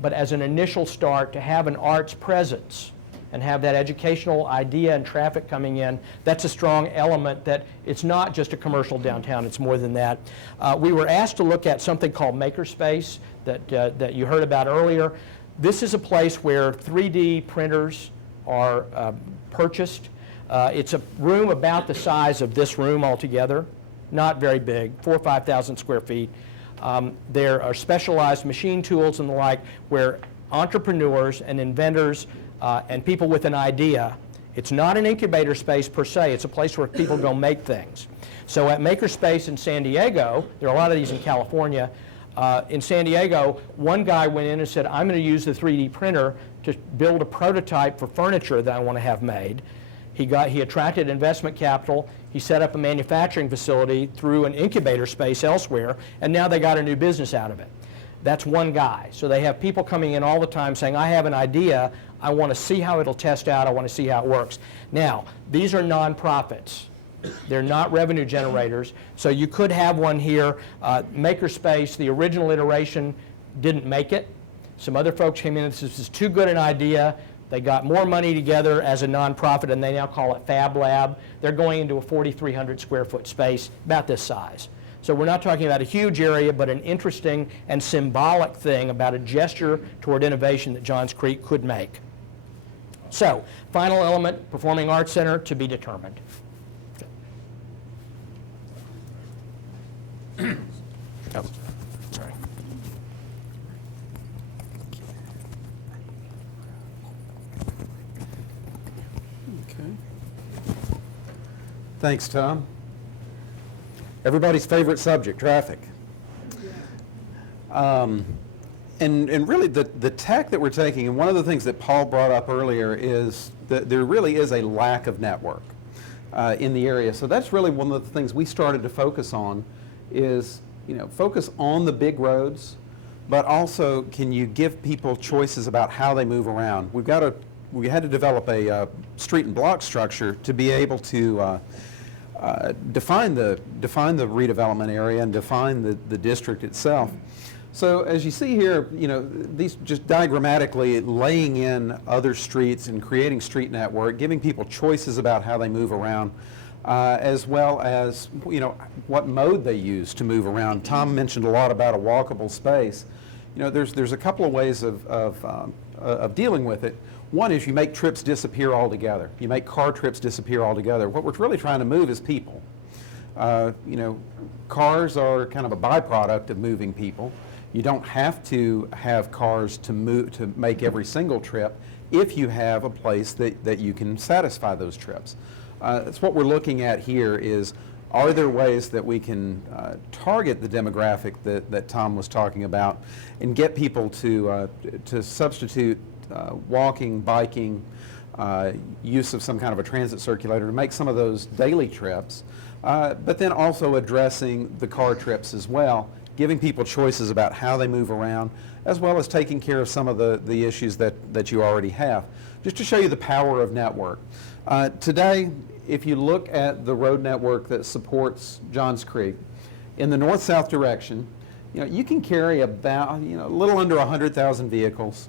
but as an initial start to have an arts presence and have that educational idea and traffic coming in, that's a strong element that it's not just a commercial downtown, it's more than that. We were asked to look at something called Makerspace that you heard about earlier. This is a place where 3D printers are purchased. It's a room about the size of this room altogether, not very big, 4,000 or 5,000 square feet. There are specialized machine tools and the like where entrepreneurs and inventors and people with an idea, it's not an incubator space per se, it's a place where people go make things. So at Makerspace in San Diego, there are a lot of these in California, in San Diego, one guy went in and said, I'm going to use the 3D printer to build a prototype for furniture that I want to have made. He attracted investment capital. He set up a manufacturing facility through an incubator space elsewhere, and now they got a new business out of it. That's one guy. So they have people coming in all the time saying, I have an idea, I want to see how it'll test out, I want to see how it works. Now, these are nonprofits. They're not revenue generators, so you could have one here. Makerspace, the original iteration, didn't make it. Some other folks came in and said, this is too good an idea. They got more money together as a nonprofit, and they now call it Fab Lab. They're going into a 4,300 square foot space, about this size. So we're not talking about a huge area, but an interesting and symbolic thing about a gesture toward innovation that Johns Creek could make. So, final element, Performing Arts Center to be determined. Oh, sorry. Thanks, Tom. Everybody's favorite subject, traffic. And really the tack that we're taking, and one of the things that Paul brought up earlier is that there really is a lack of network in the area. So that's really one of the things we started to focus on is, focus on the big roads, but also can you give people choices about how they move around. We had to develop a street and block structure to be able to define the redevelopment area and define the district itself. So as you see here, these just diagrammatically laying in other streets and creating street network, giving people choices about how they move around, as well as what mode they use to move around. Tom mentioned a lot about a walkable space. There's a couple of ways of dealing with it. One is you make trips disappear altogether. You make car trips disappear altogether. What we're really trying to move is people. Cars are kind of a byproduct of moving people. You don't have to have cars to make every single trip if you have a place that you can satisfy those trips. That's what we're looking at here is, are there ways that we can target the demographic that Tom was talking about and get people to substitute walking, biking, use of some kind of a transit circulator to make some of those daily trips, but then also addressing the car trips as well, giving people choices about how they move around, as well as taking care of some of the issues that you already have. Just to show you the power of network. Today, if you look at the road network that supports Johns Creek, in the north-south direction, you can carry about a little under 100,000 vehicles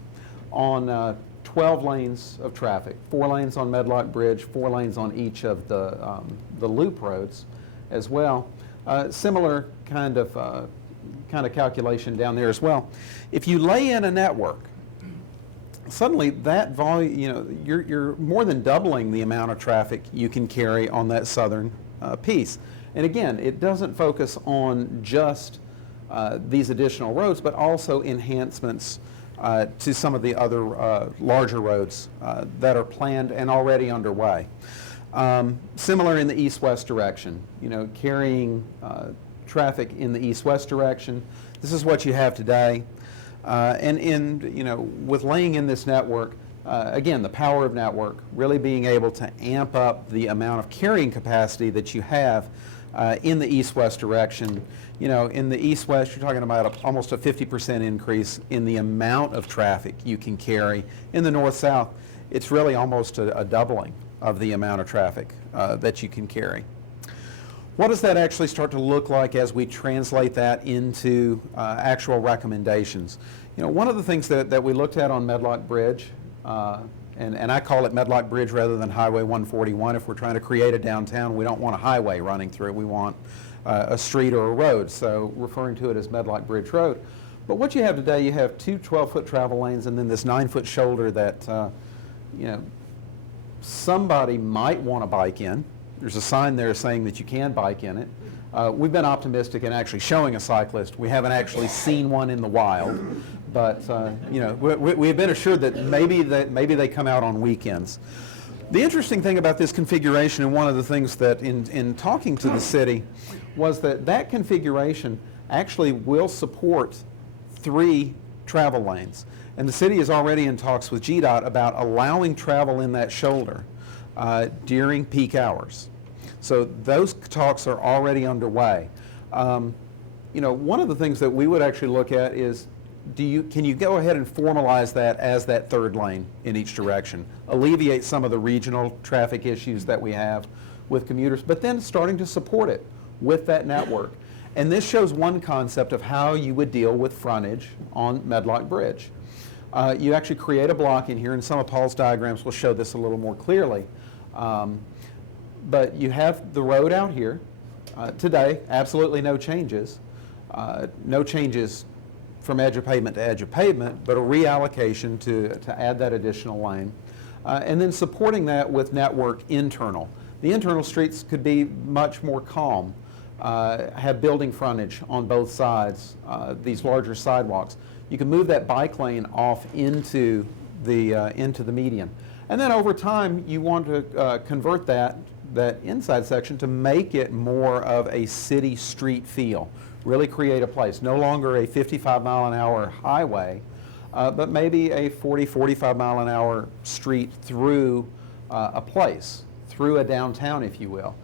on 12 lanes of traffic, 4 lanes on Medlock Bridge, 4 lanes on each of the loop roads as well. Similar kind of calculation down there as well. If you lay in a network, suddenly that volume, you know, you're more than doubling the amount of traffic you can carry on that southern piece. And again, it doesn't focus on just these additional roads, but also enhancements to some of the other larger roads that are planned and already underway. Similar in the east-west direction, you know, carrying traffic in the east-west direction. This is what you have today. You know, with laying in this network, again, the power of network, really being able to amp up the amount of carrying capacity that you have in the east-west direction. You know, in the east-west, you're talking about almost a 50% increase in the amount of traffic you can carry. In the north-south, it's really almost a doubling of the amount of traffic that you can carry. What does that actually start to look like as we translate that into actual recommendations? You know, one of the things that we looked at on Medlock Bridge, and I call it Medlock Bridge rather than Highway 141. If we're trying to create a downtown, we don't want a highway running through it. We want a street or a road, so referring to it as Medlock Bridge Road. But what you have today, you have 2 12-foot travel lanes and then this 9-foot shoulder that, you know, somebody might want to bike in. There's a sign there saying that you can bike in it. We've been optimistic in actually showing a cyclist. We haven't actually seen one in the wild, but you know, we've been assured that maybe they come out on weekends. The interesting thing about this configuration, and one of the things that in talking to the city, was that configuration actually will support 3 travel lanes. And the city is already in talks with GDOT about allowing travel in that shoulder during peak hours. So those talks are already underway. You know, one of the things that we would actually look at is, can you go ahead and formalize that as that 3rd lane in each direction, alleviate some of the regional traffic issues that we have with commuters, but then starting to support it with that network. And this shows one concept of how you would deal with frontage on Medlock Bridge. You actually create a block in here, and some of Paul's diagrams will show this a little more clearly. But you have the road out here. Today, absolutely no changes. No changes from edge of pavement to edge of pavement, but a reallocation to add that additional lane. And then supporting that with network internal. The internal streets could be much more calm, have building frontage on both sides, these larger sidewalks. You can move that bike lane off into the median. And then over time, you want to convert that inside section to make it more of a city street feel. Really create a place. No longer a 55-mile-an-hour highway, but maybe a 40, 45-mile-an-hour street through a place, through a downtown, if you will.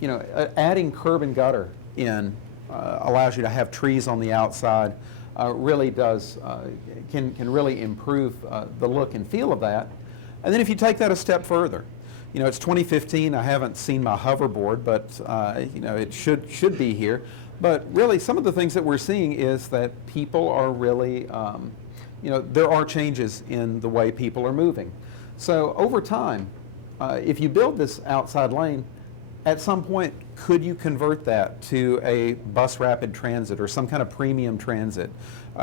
You know, adding curb and gutter in allows you to have trees on the outside. Really does, can really improve the look and feel of that. And then if you take that a step further, you know, it's 2015, I haven't seen my hoverboard, but you know, it should be here. But really, some of the things that we're seeing is that people are really, you know, there are changes in the way people are moving. So over time, if you build this outside lane, at some point, could you convert that to a bus rapid transit or some kind of premium transit?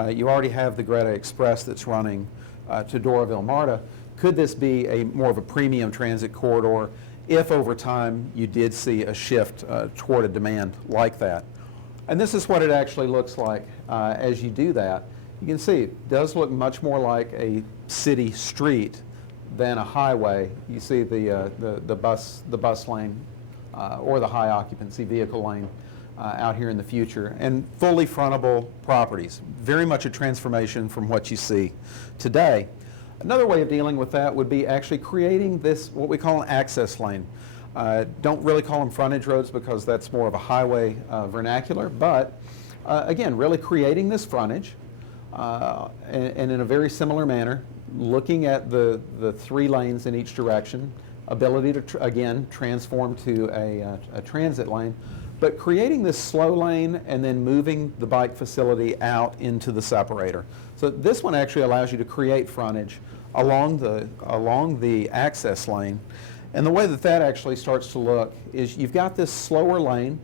You already have the Greta Express that's running to Doraville MARTA. Could this be more of a premium transit corridor if over time you did see a shift toward a demand like that? And this is what it actually looks like as you do that. You can see it does look much more like a city street than a highway. You see the bus lane or the high occupancy vehicle lane out here in the future, and fully frontable properties. Very much a transformation from what you see today. Another way of dealing with that would be actually creating this, what we call an access lane. Don't really call them frontage roads because that's more of a highway vernacular, but again, really creating this frontage and in a very similar manner, looking at the 3 lanes in each direction, ability to, again, transform to a transit lane, but creating this slow lane and then moving the bike facility out into the separator. So this one actually allows you to create frontage along the access lane. And the way that that actually starts to look is you've got this slower lane,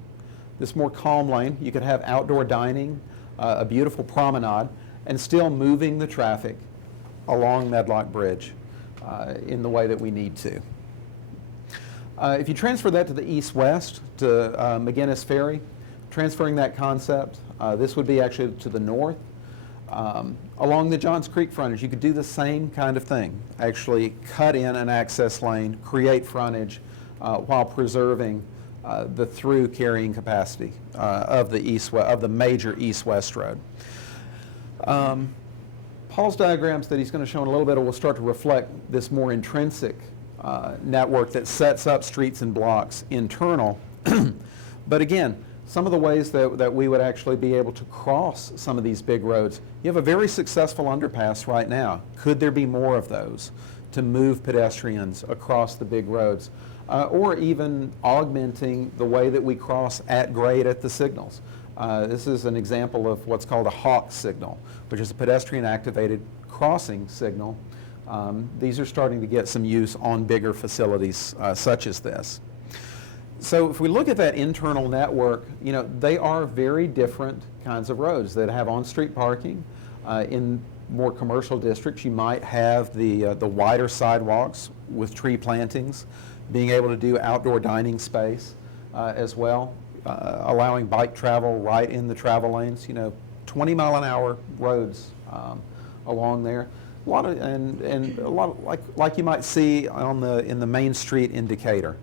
this more calm lane. You could have outdoor dining, a beautiful promenade, and still moving the traffic along Medlock Bridge in the way that we need to. If you transfer that to the east-west, to McGinnis Ferry, transferring that concept, this would be actually to the north. Along the Johns Creek frontage, you could do the same kind of thing. Actually cut in an access lane, create frontage while preserving the through carrying capacity of the major east-west road. Paul's diagrams that he's going to show in a little bit will start to reflect this more intrinsic network that sets up streets and blocks internal. But again, some of the ways that we would actually be able to cross some of these big roads. You have a very successful underpass right now. Could there be more of those to move pedestrians across the big roads? Or even augmenting the way that we cross at grade at the signals. This is an example of what's called a hawk signal, which is a pedestrian activated crossing signal. These are starting to get some use on bigger facilities such as this. So if we look at that internal network, you know, they are very different kinds of roads that have on-street parking. In more commercial districts, you might have the wider sidewalks with tree plantings, being able to do outdoor dining space as well, allowing bike travel right in the travel lanes. You know, 20-mile-an-hour roads along there. A lot of like you might see in the Main Street in Decatur.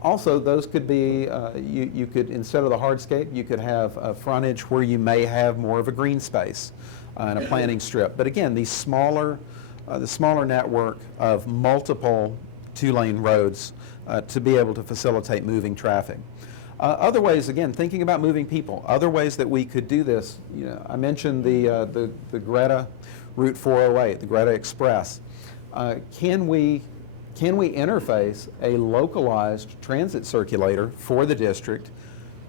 Also, those could be, you could, instead of the hardscape, you could have a frontage where you may have more of a green space and a planting strip. But again, the smaller network of multiple two-lane roads to be able to facilitate moving traffic. Other ways, again, thinking about moving people, other ways that we could do this. You know, I mentioned the Greta Route 408, the Greta Express. Can we interface a localized transit circulator for the district,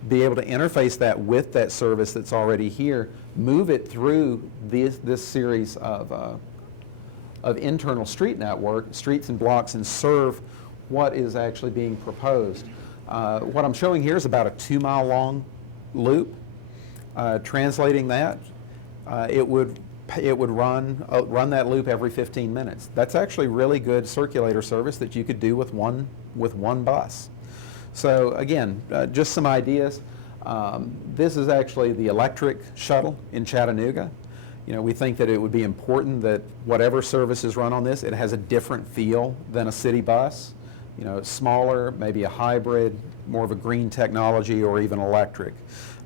be able to interface that with that service that's already here, move it through this series of internal street network, streets and blocks, and serve what is actually being proposed. What I'm showing here is about a 2-mile long loop. Translating that, it would run that loop every 15 minutes. That's actually really good circulator service that you could do with one bus. So again, just some ideas. This is actually the electric shuttle in Chattanooga. You know, we think that it would be important that whatever service is run on this, it has a different feel than a city bus. You know, it's smaller, maybe a hybrid, more of a green technology, or even electric.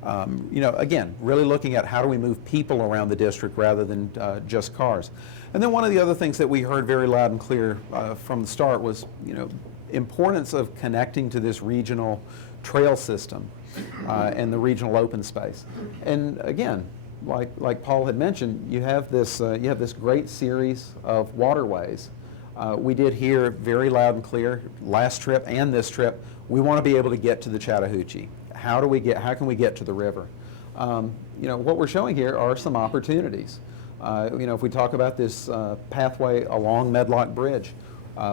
You know, again, really looking at how do we move people around the district rather than just cars. And then one of the other things that we heard very loud and clear from the start was, you know, importance of connecting to this regional trail system and the regional open space. And again, like Paul had mentioned, you have this great series of waterways. We did hear very loud and clear last trip and this trip, we want to be able to get to the Chattahoochee. How can we get to the river? You know, what we're showing here are some opportunities. You know, if we talk about this pathway along Medlock Bridge,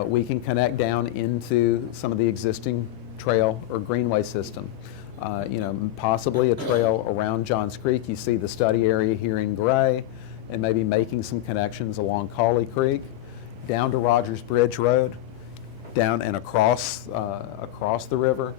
we can connect down into some of the existing trail or greenway system. You know, possibly a trail around Johns Creek. You see the study area here in gray, and maybe making some connections along Cauley Creek, down to Rogers Bridge Road, down and across the river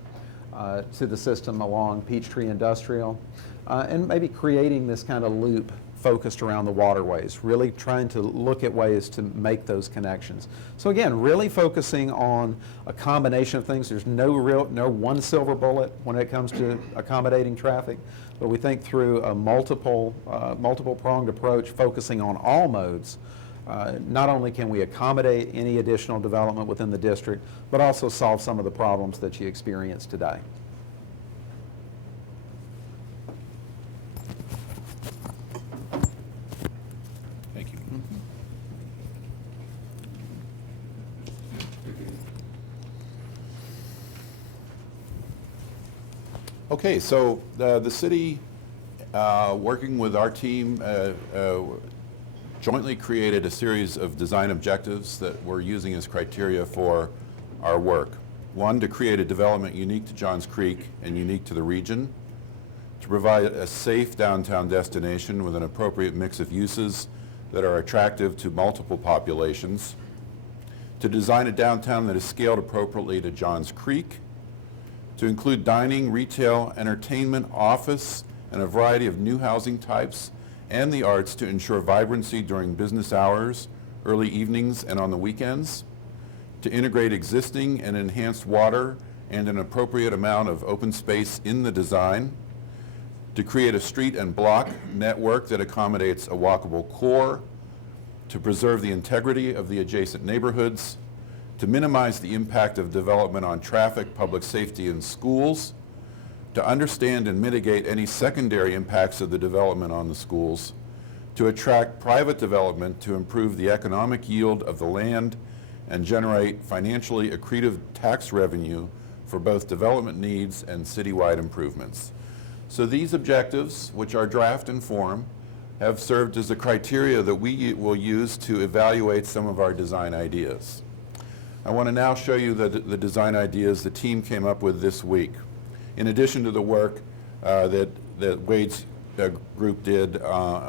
to the system along Peachtree Industrial, and maybe creating this kind of loop focused around the waterways, really trying to look at ways to make those connections. So again, really focusing on a combination of things. There's no one silver bullet when it comes to accommodating traffic, but we think through a multiple pronged approach focusing on all modes. Not only can we accommodate any additional development within the district, but also solve some of the problems that you experience today. Thank you. Okay, so the city, working with our team, jointly created a series of design objectives that we're using as criteria for our work. One, to create a development unique to Johns Creek and unique to the region, to provide a safe downtown destination with an appropriate mix of uses that are attractive to multiple populations, to design a downtown that is scaled appropriately to Johns Creek, to include dining, retail, entertainment, office, and a variety of new housing types, and the arts to ensure vibrancy during business hours, early evenings, and on the weekends, to integrate existing and enhanced water and an appropriate amount of open space in the design, to create a street and block network that accommodates a walkable core, to preserve the integrity of the adjacent neighborhoods, to minimize the impact of development on traffic, public safety, and schools, to understand and mitigate any secondary impacts of the development on the schools, to attract private development to improve the economic yield of the land and generate financially accretive tax revenue for both development needs and citywide improvements. So these objectives, which are draft in form, have served as a criteria that we will use to evaluate some of our design ideas. I want to now show you the design ideas the team came up with this week, in addition to the work that Wade's group did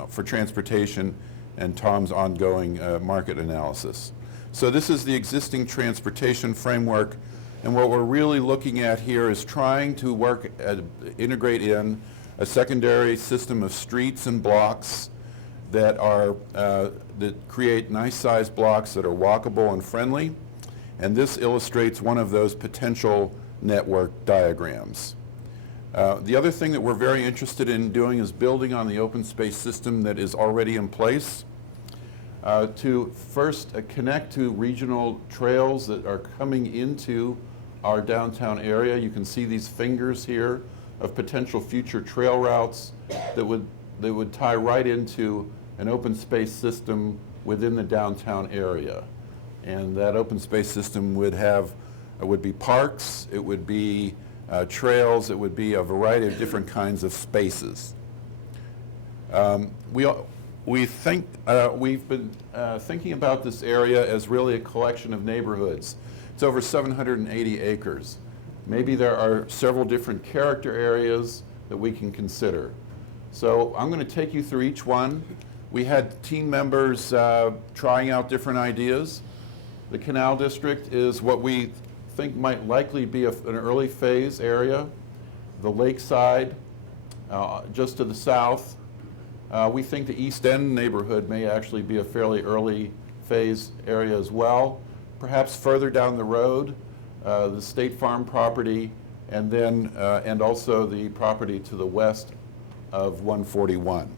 for transportation and Tom's ongoing market analysis. So this is the existing transportation framework, and what we're really looking at here is trying to integrate in a secondary system of streets and blocks that create nice-sized blocks that are walkable and friendly, and this illustrates one of those potential network diagrams. The other thing that we're very interested in doing is building on the open space system that is already in place to first connect to regional trails that are coming into our downtown area. You can see these fingers here of potential future trail routes that would tie right into an open space system within the downtown area. And that open space system would be parks, it would be trails, it would be a variety of different kinds of spaces. We've been thinking about this area as really a collection of neighborhoods. It's over 780 acres. Maybe there are several different character areas that we can consider. So I'm going to take you through each one. We had team members trying out different ideas. The Canal District is what we think might likely be an early phase area. The Lakeside, just to the south. We think the East End neighborhood may actually be a fairly early phase area as well. Perhaps further down the road, the State Farm property, and then and also the property to the west of 141.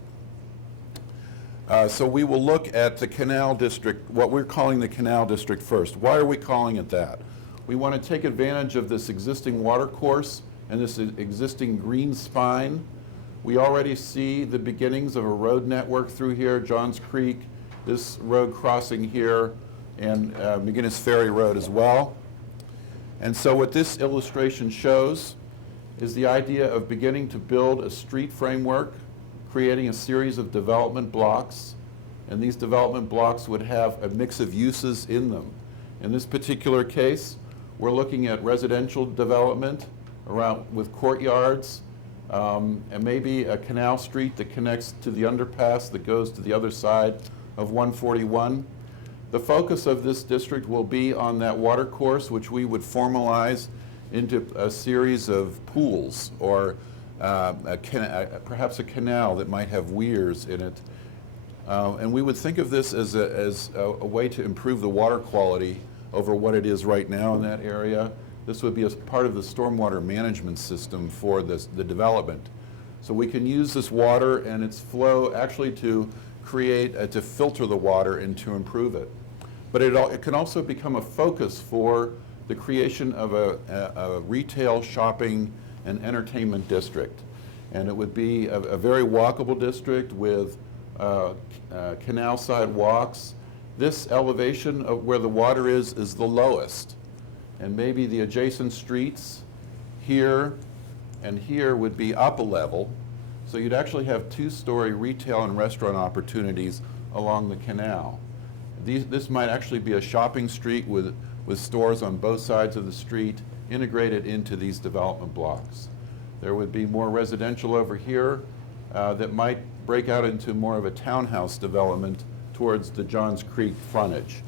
So we will look at the Canal District, what we're calling the Canal District first. Why are we calling it that? We want to take advantage of this existing water course and this existing green spine. We already see the beginnings of a road network through here, Johns Creek, this road crossing here, and McGinnis Ferry Road as well. And so what this illustration shows is the idea of beginning to build a street framework, creating a series of development blocks, and these development blocks would have a mix of uses in them. In this particular case, we're looking at residential development around with courtyards, and maybe a canal street that connects to the underpass that goes to the other side of 141. The focus of this district will be on that water course, which we would formalize into a series of pools or perhaps a canal that might have weirs in it. And we would think of this as a way to improve the water quality over what it is right now in that area. This would be as part of the stormwater management system for the development. So we can use this water and its flow actually to to filter the water and to improve it. But it can also become a focus for the creation of a retail, shopping, and entertainment district. And it would be a very walkable district with canal side walks. This elevation of where the water is the lowest. And maybe the adjacent streets here and here would be up a level. So you'd actually have two-story retail and restaurant opportunities along the canal. This might actually be a shopping street with stores on both sides of the street integrated into these development blocks. There would be more residential over here that might break out into more of a townhouse development towards the Johns Creek frontage.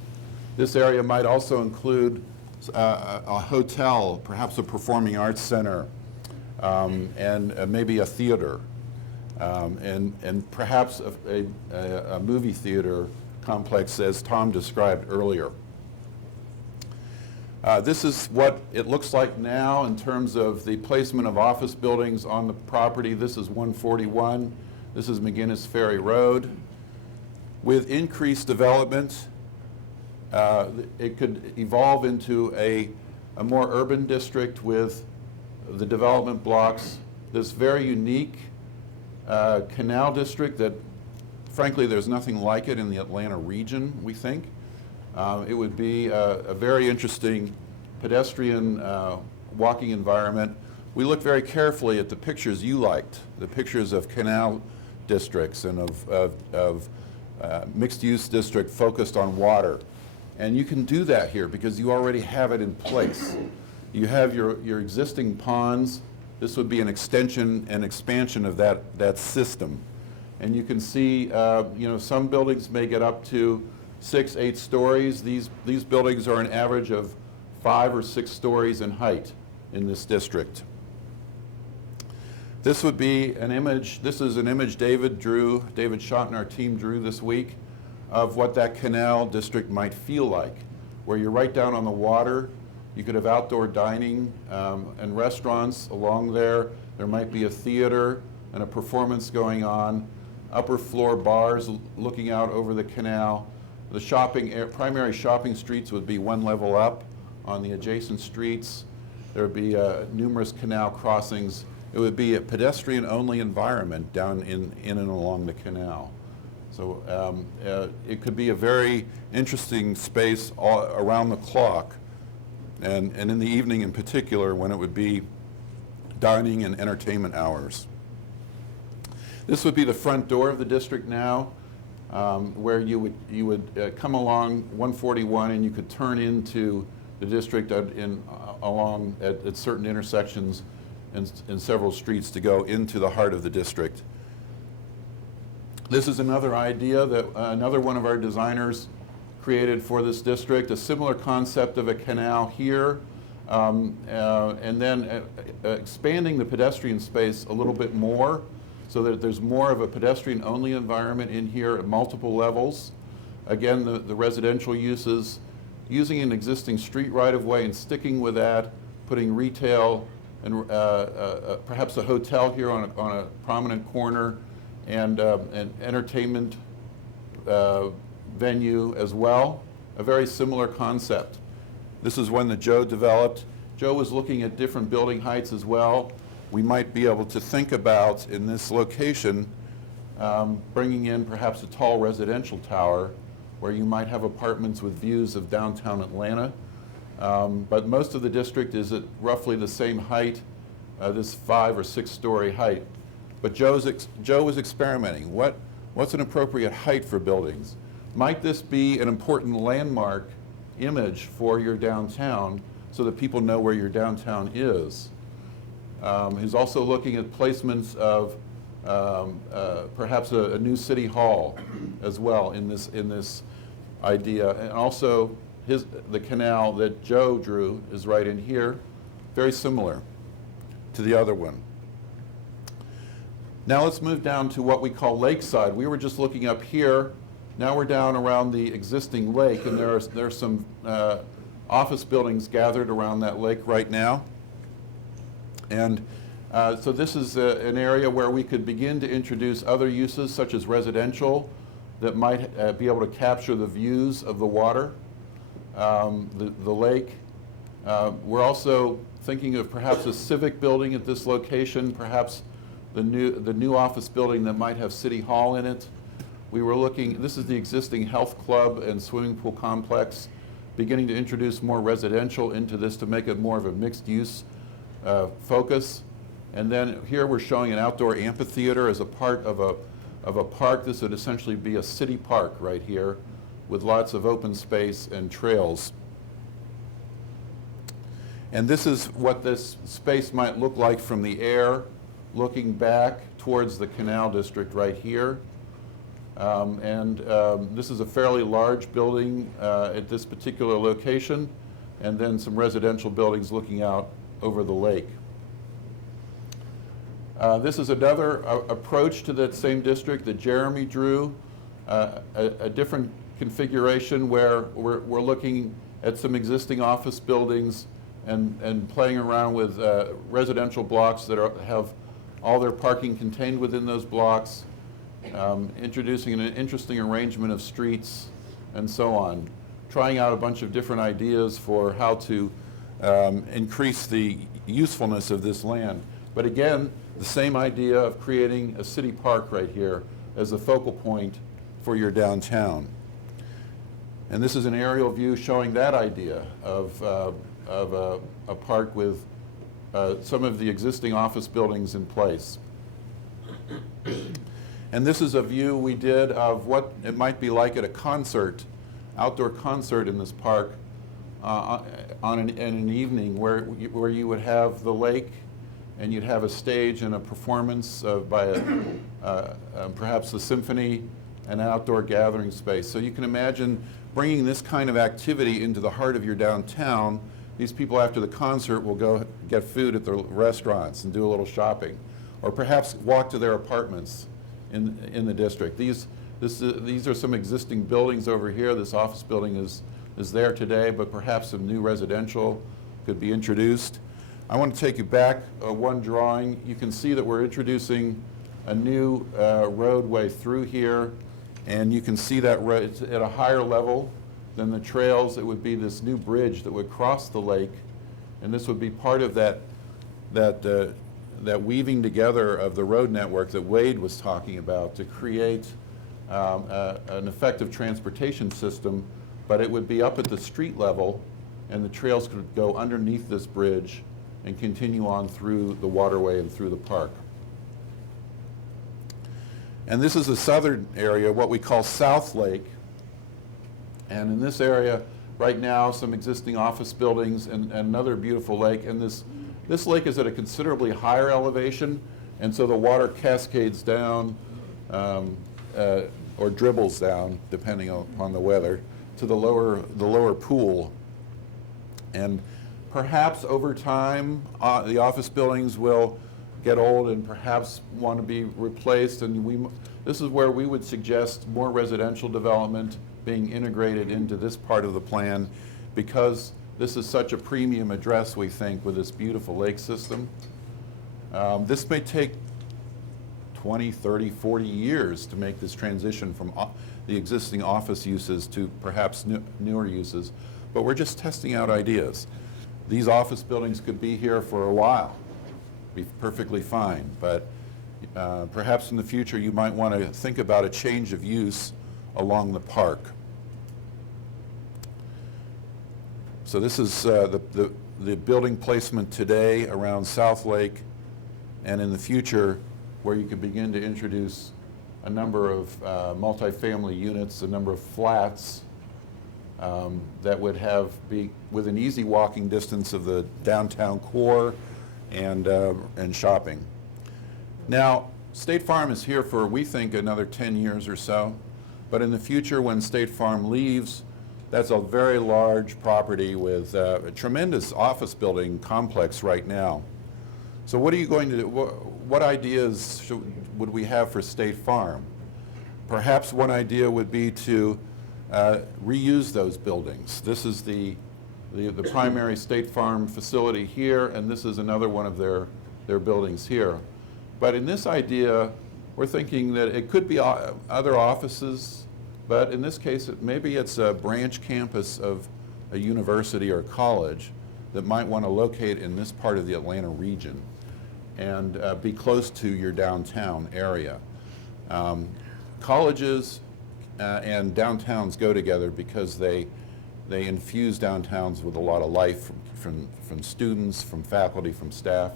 This area might also include a hotel, perhaps a performing arts center, and maybe a theater, and perhaps a movie theater complex as Tom described earlier. This is what it looks like now in terms of the placement of office buildings on the property. This is 141. This is McGinnis Ferry Road. With increased development, it could evolve into a more urban district with the development blocks. This very unique canal district that, frankly, there's nothing like it in the Atlanta region, we think. It would be a very interesting pedestrian walking environment. We looked very carefully at the pictures you liked, the pictures of canal districts and of mixed-use district focused on water. And you can do that here because you already have it in place. You have your existing ponds. This would be an extension and expansion of that system. And you can see, some buildings may get up to 6, 8 stories. These buildings are an average of 5 or 6 stories in height in this district. This would be an image, this is an image David Schott and our team drew this week of what that canal district might feel like, where you're right down on the water. You could have outdoor dining and restaurants along there. There might be a theater and a performance going on, upper floor bars looking out over the canal. The primary shopping streets would be one level up. On the adjacent streets, there would be numerous canal crossings. It would be a pedestrian-only environment down in and along the canal. So it could be a very interesting space all around the clock, and in the evening in particular when it would be dining and entertainment hours. This would be the front door of the district now, where you would come along 141 and you could turn into the district along at certain intersections and several streets to go into the heart of the district. This is another idea that another one of our designers created for this district, a similar concept of a canal here, and then expanding the pedestrian space a little bit more so that there's more of a pedestrian-only environment in here at multiple levels. Again, the residential uses, using an existing street right-of-way and sticking with that, putting retail and perhaps a hotel here on a prominent corner, and an entertainment venue as well. A very similar concept. This is one that Joe developed. Joe was looking at different building heights as well. We might be able to think about, in this location, bringing in perhaps a tall residential tower where you might have apartments with views of downtown Atlanta. But most of the district is at roughly the same height, this 5 or 6 story height. But Joe was experimenting. What's an appropriate height for buildings? Might this be an important landmark image for your downtown so that people know where your downtown is? He's also looking at placements of perhaps a new city hall as well in this idea. And also the canal that Joe drew is right in here, very similar to the other one. Now let's move down to what we call Lakeside. We were just looking up here. Now we're down around the existing lake, and there's some office buildings gathered around that lake right now. And so this is an area where we could begin to introduce other uses, such as residential, that might be able to capture the views of the water, the lake. We're also thinking of perhaps a civic building at this location, perhaps the new office building that might have City Hall in it. We were looking, this is the existing health club and swimming pool complex, beginning to introduce more residential into this to make it more of a mixed use focus. And then here we're showing an outdoor amphitheater as a part of a park. This would essentially be a city park right here with lots of open space and trails. And this is what this space might look like from the air, looking back towards the Canal District right here. This is a fairly large building at this particular location, and then some residential buildings looking out over the lake. This is another approach to that same district that Jeremy drew, a different configuration where we're looking at some existing office buildings and playing around with residential blocks that have all their parking contained within those blocks, introducing an interesting arrangement of streets and so on, trying out a bunch of different ideas for how to increase the usefulness of this land. But again, the same idea of creating a city park right here as a focal point for your downtown. And this is an aerial view showing that idea of a park with some of the existing office buildings in place. And this is a view we did of what it might be like at a concert, outdoor concert in this park in an evening where you would have the lake and you'd have a stage and a performance by perhaps the symphony and an outdoor gathering space. So you can imagine bringing this kind of activity into the heart of your downtown. These people after the concert will go get food at the restaurants and do a little shopping, or perhaps walk to their apartments in the district. These are some existing buildings over here. This office building is there today, but perhaps some new residential could be introduced. I want to take you back one drawing. You can see that we're introducing a new roadway through here, and you can see that it's at a higher level than the trails. It would be this new bridge that would cross the lake, and this would be part of that weaving together of the road network that Wade was talking about to create an effective transportation system, but it would be up at the street level, and the trails could go underneath this bridge and continue on through the waterway and through the park. And this is the southern area, what we call South Lake. And in this area, right now, some existing office buildings and another beautiful lake. And this lake is at a considerably higher elevation, and so the water cascades down or dribbles down, depending on the weather, to the lower pool. And perhaps over time, the office buildings will get old and perhaps want to be replaced, and this is where we would suggest more residential development being integrated into this part of the plan, because this is such a premium address, we think, with this beautiful lake system. This may take 20, 30, 40 years to make this transition from the existing office uses to perhaps newer uses, but we're just testing out ideas. These office buildings could be here for a while, be perfectly fine, but perhaps in the future you might want to think about a change of use along the park. So this is the building placement today around South Lake, and in the future where you could begin to introduce a number of multifamily units, a number of flats that would be within easy walking distance of the downtown core and shopping. Now, State Farm is here for, we think, another 10 years or so, but in the future when State Farm leaves, that's a very large property with a tremendous office building complex right now. So what are you going to do? What ideas would we have for State Farm? Perhaps one idea would be to reuse those buildings. This is the primary State Farm facility here, and this is another one of their buildings here. But in this idea, we're thinking that it could be other offices, but in this case, maybe it's a branch campus of a university or college that might want to locate in this part of the Atlanta region and be close to your downtown area. Colleges and downtowns go together because they infuse downtowns with a lot of life from students, from faculty, from staff.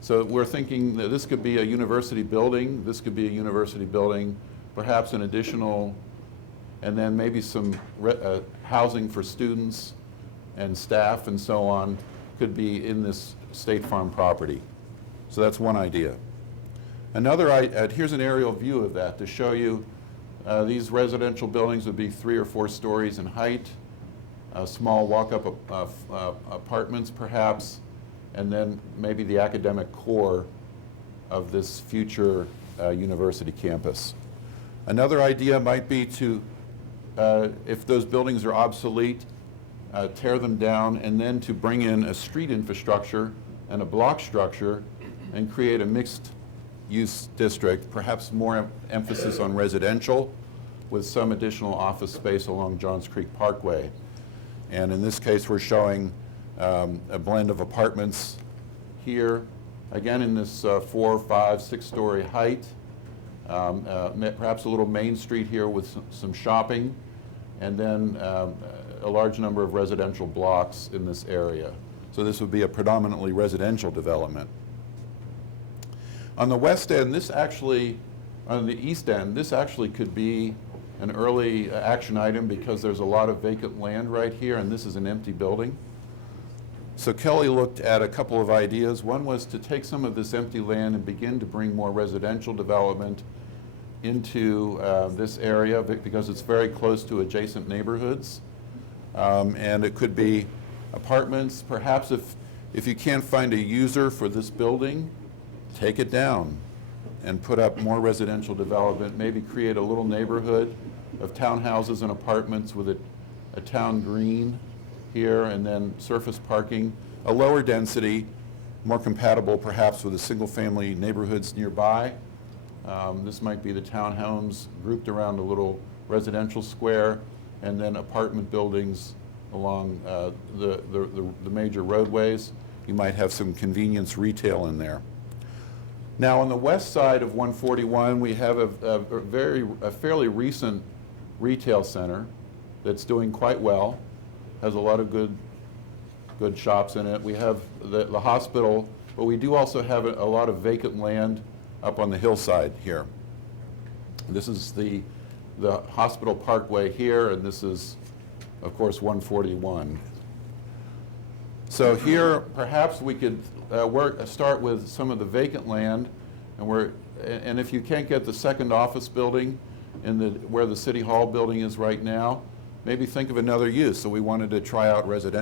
So we're thinking that this could be a university building, this could be a university building, perhaps an additional, and then maybe some housing for students and staff and so on could be in this State Farm property. So that's one idea. Another, here's an aerial view of that to show you these residential buildings would be 3 or 4 stories in height, small walk-up apartments perhaps, and then maybe the academic core of this future university campus. Another idea might be to, if those buildings are obsolete, tear them down and then to bring in a street infrastructure and a block structure and create a mixed use district, perhaps more emphasis on residential with some additional office space along Johns Creek Parkway. And in this case, we're showing a blend of apartments here, again in this 4, 5, 6-story height, perhaps a little Main Street here with some shopping, and then a large number of residential blocks in this area. So this would be a predominantly residential development. On the west end, this actually, on the east end, this actually could be an early action item because there's a lot of vacant land right here, and this is an empty building. So Kelly looked at a couple of ideas. One was to take some of this empty land and begin to bring more residential development into this area because it's very close to adjacent neighborhoods. And it could be apartments. Perhaps if you can't find a user for this building, take it down and put up more residential development, maybe create a little neighborhood of townhouses and apartments with a town green here and then surface parking, a lower density, more compatible perhaps with the single-family neighborhoods nearby. This might be the townhomes grouped around a little residential square and then apartment buildings along the major roadways. You might have some convenience retail in there. Now on the west side of 141, we have a fairly recent retail center that's doing quite well, has a lot of good shops in it. We have the hospital, but we do also have a lot of vacant land up on the hillside here. This is the hospital parkway here, and this is, of course, 141. So here, perhaps we could start with some of the vacant land, and if you can't get the second office building where the City Hall building is right now, maybe think of another use. So we wanted to try out residential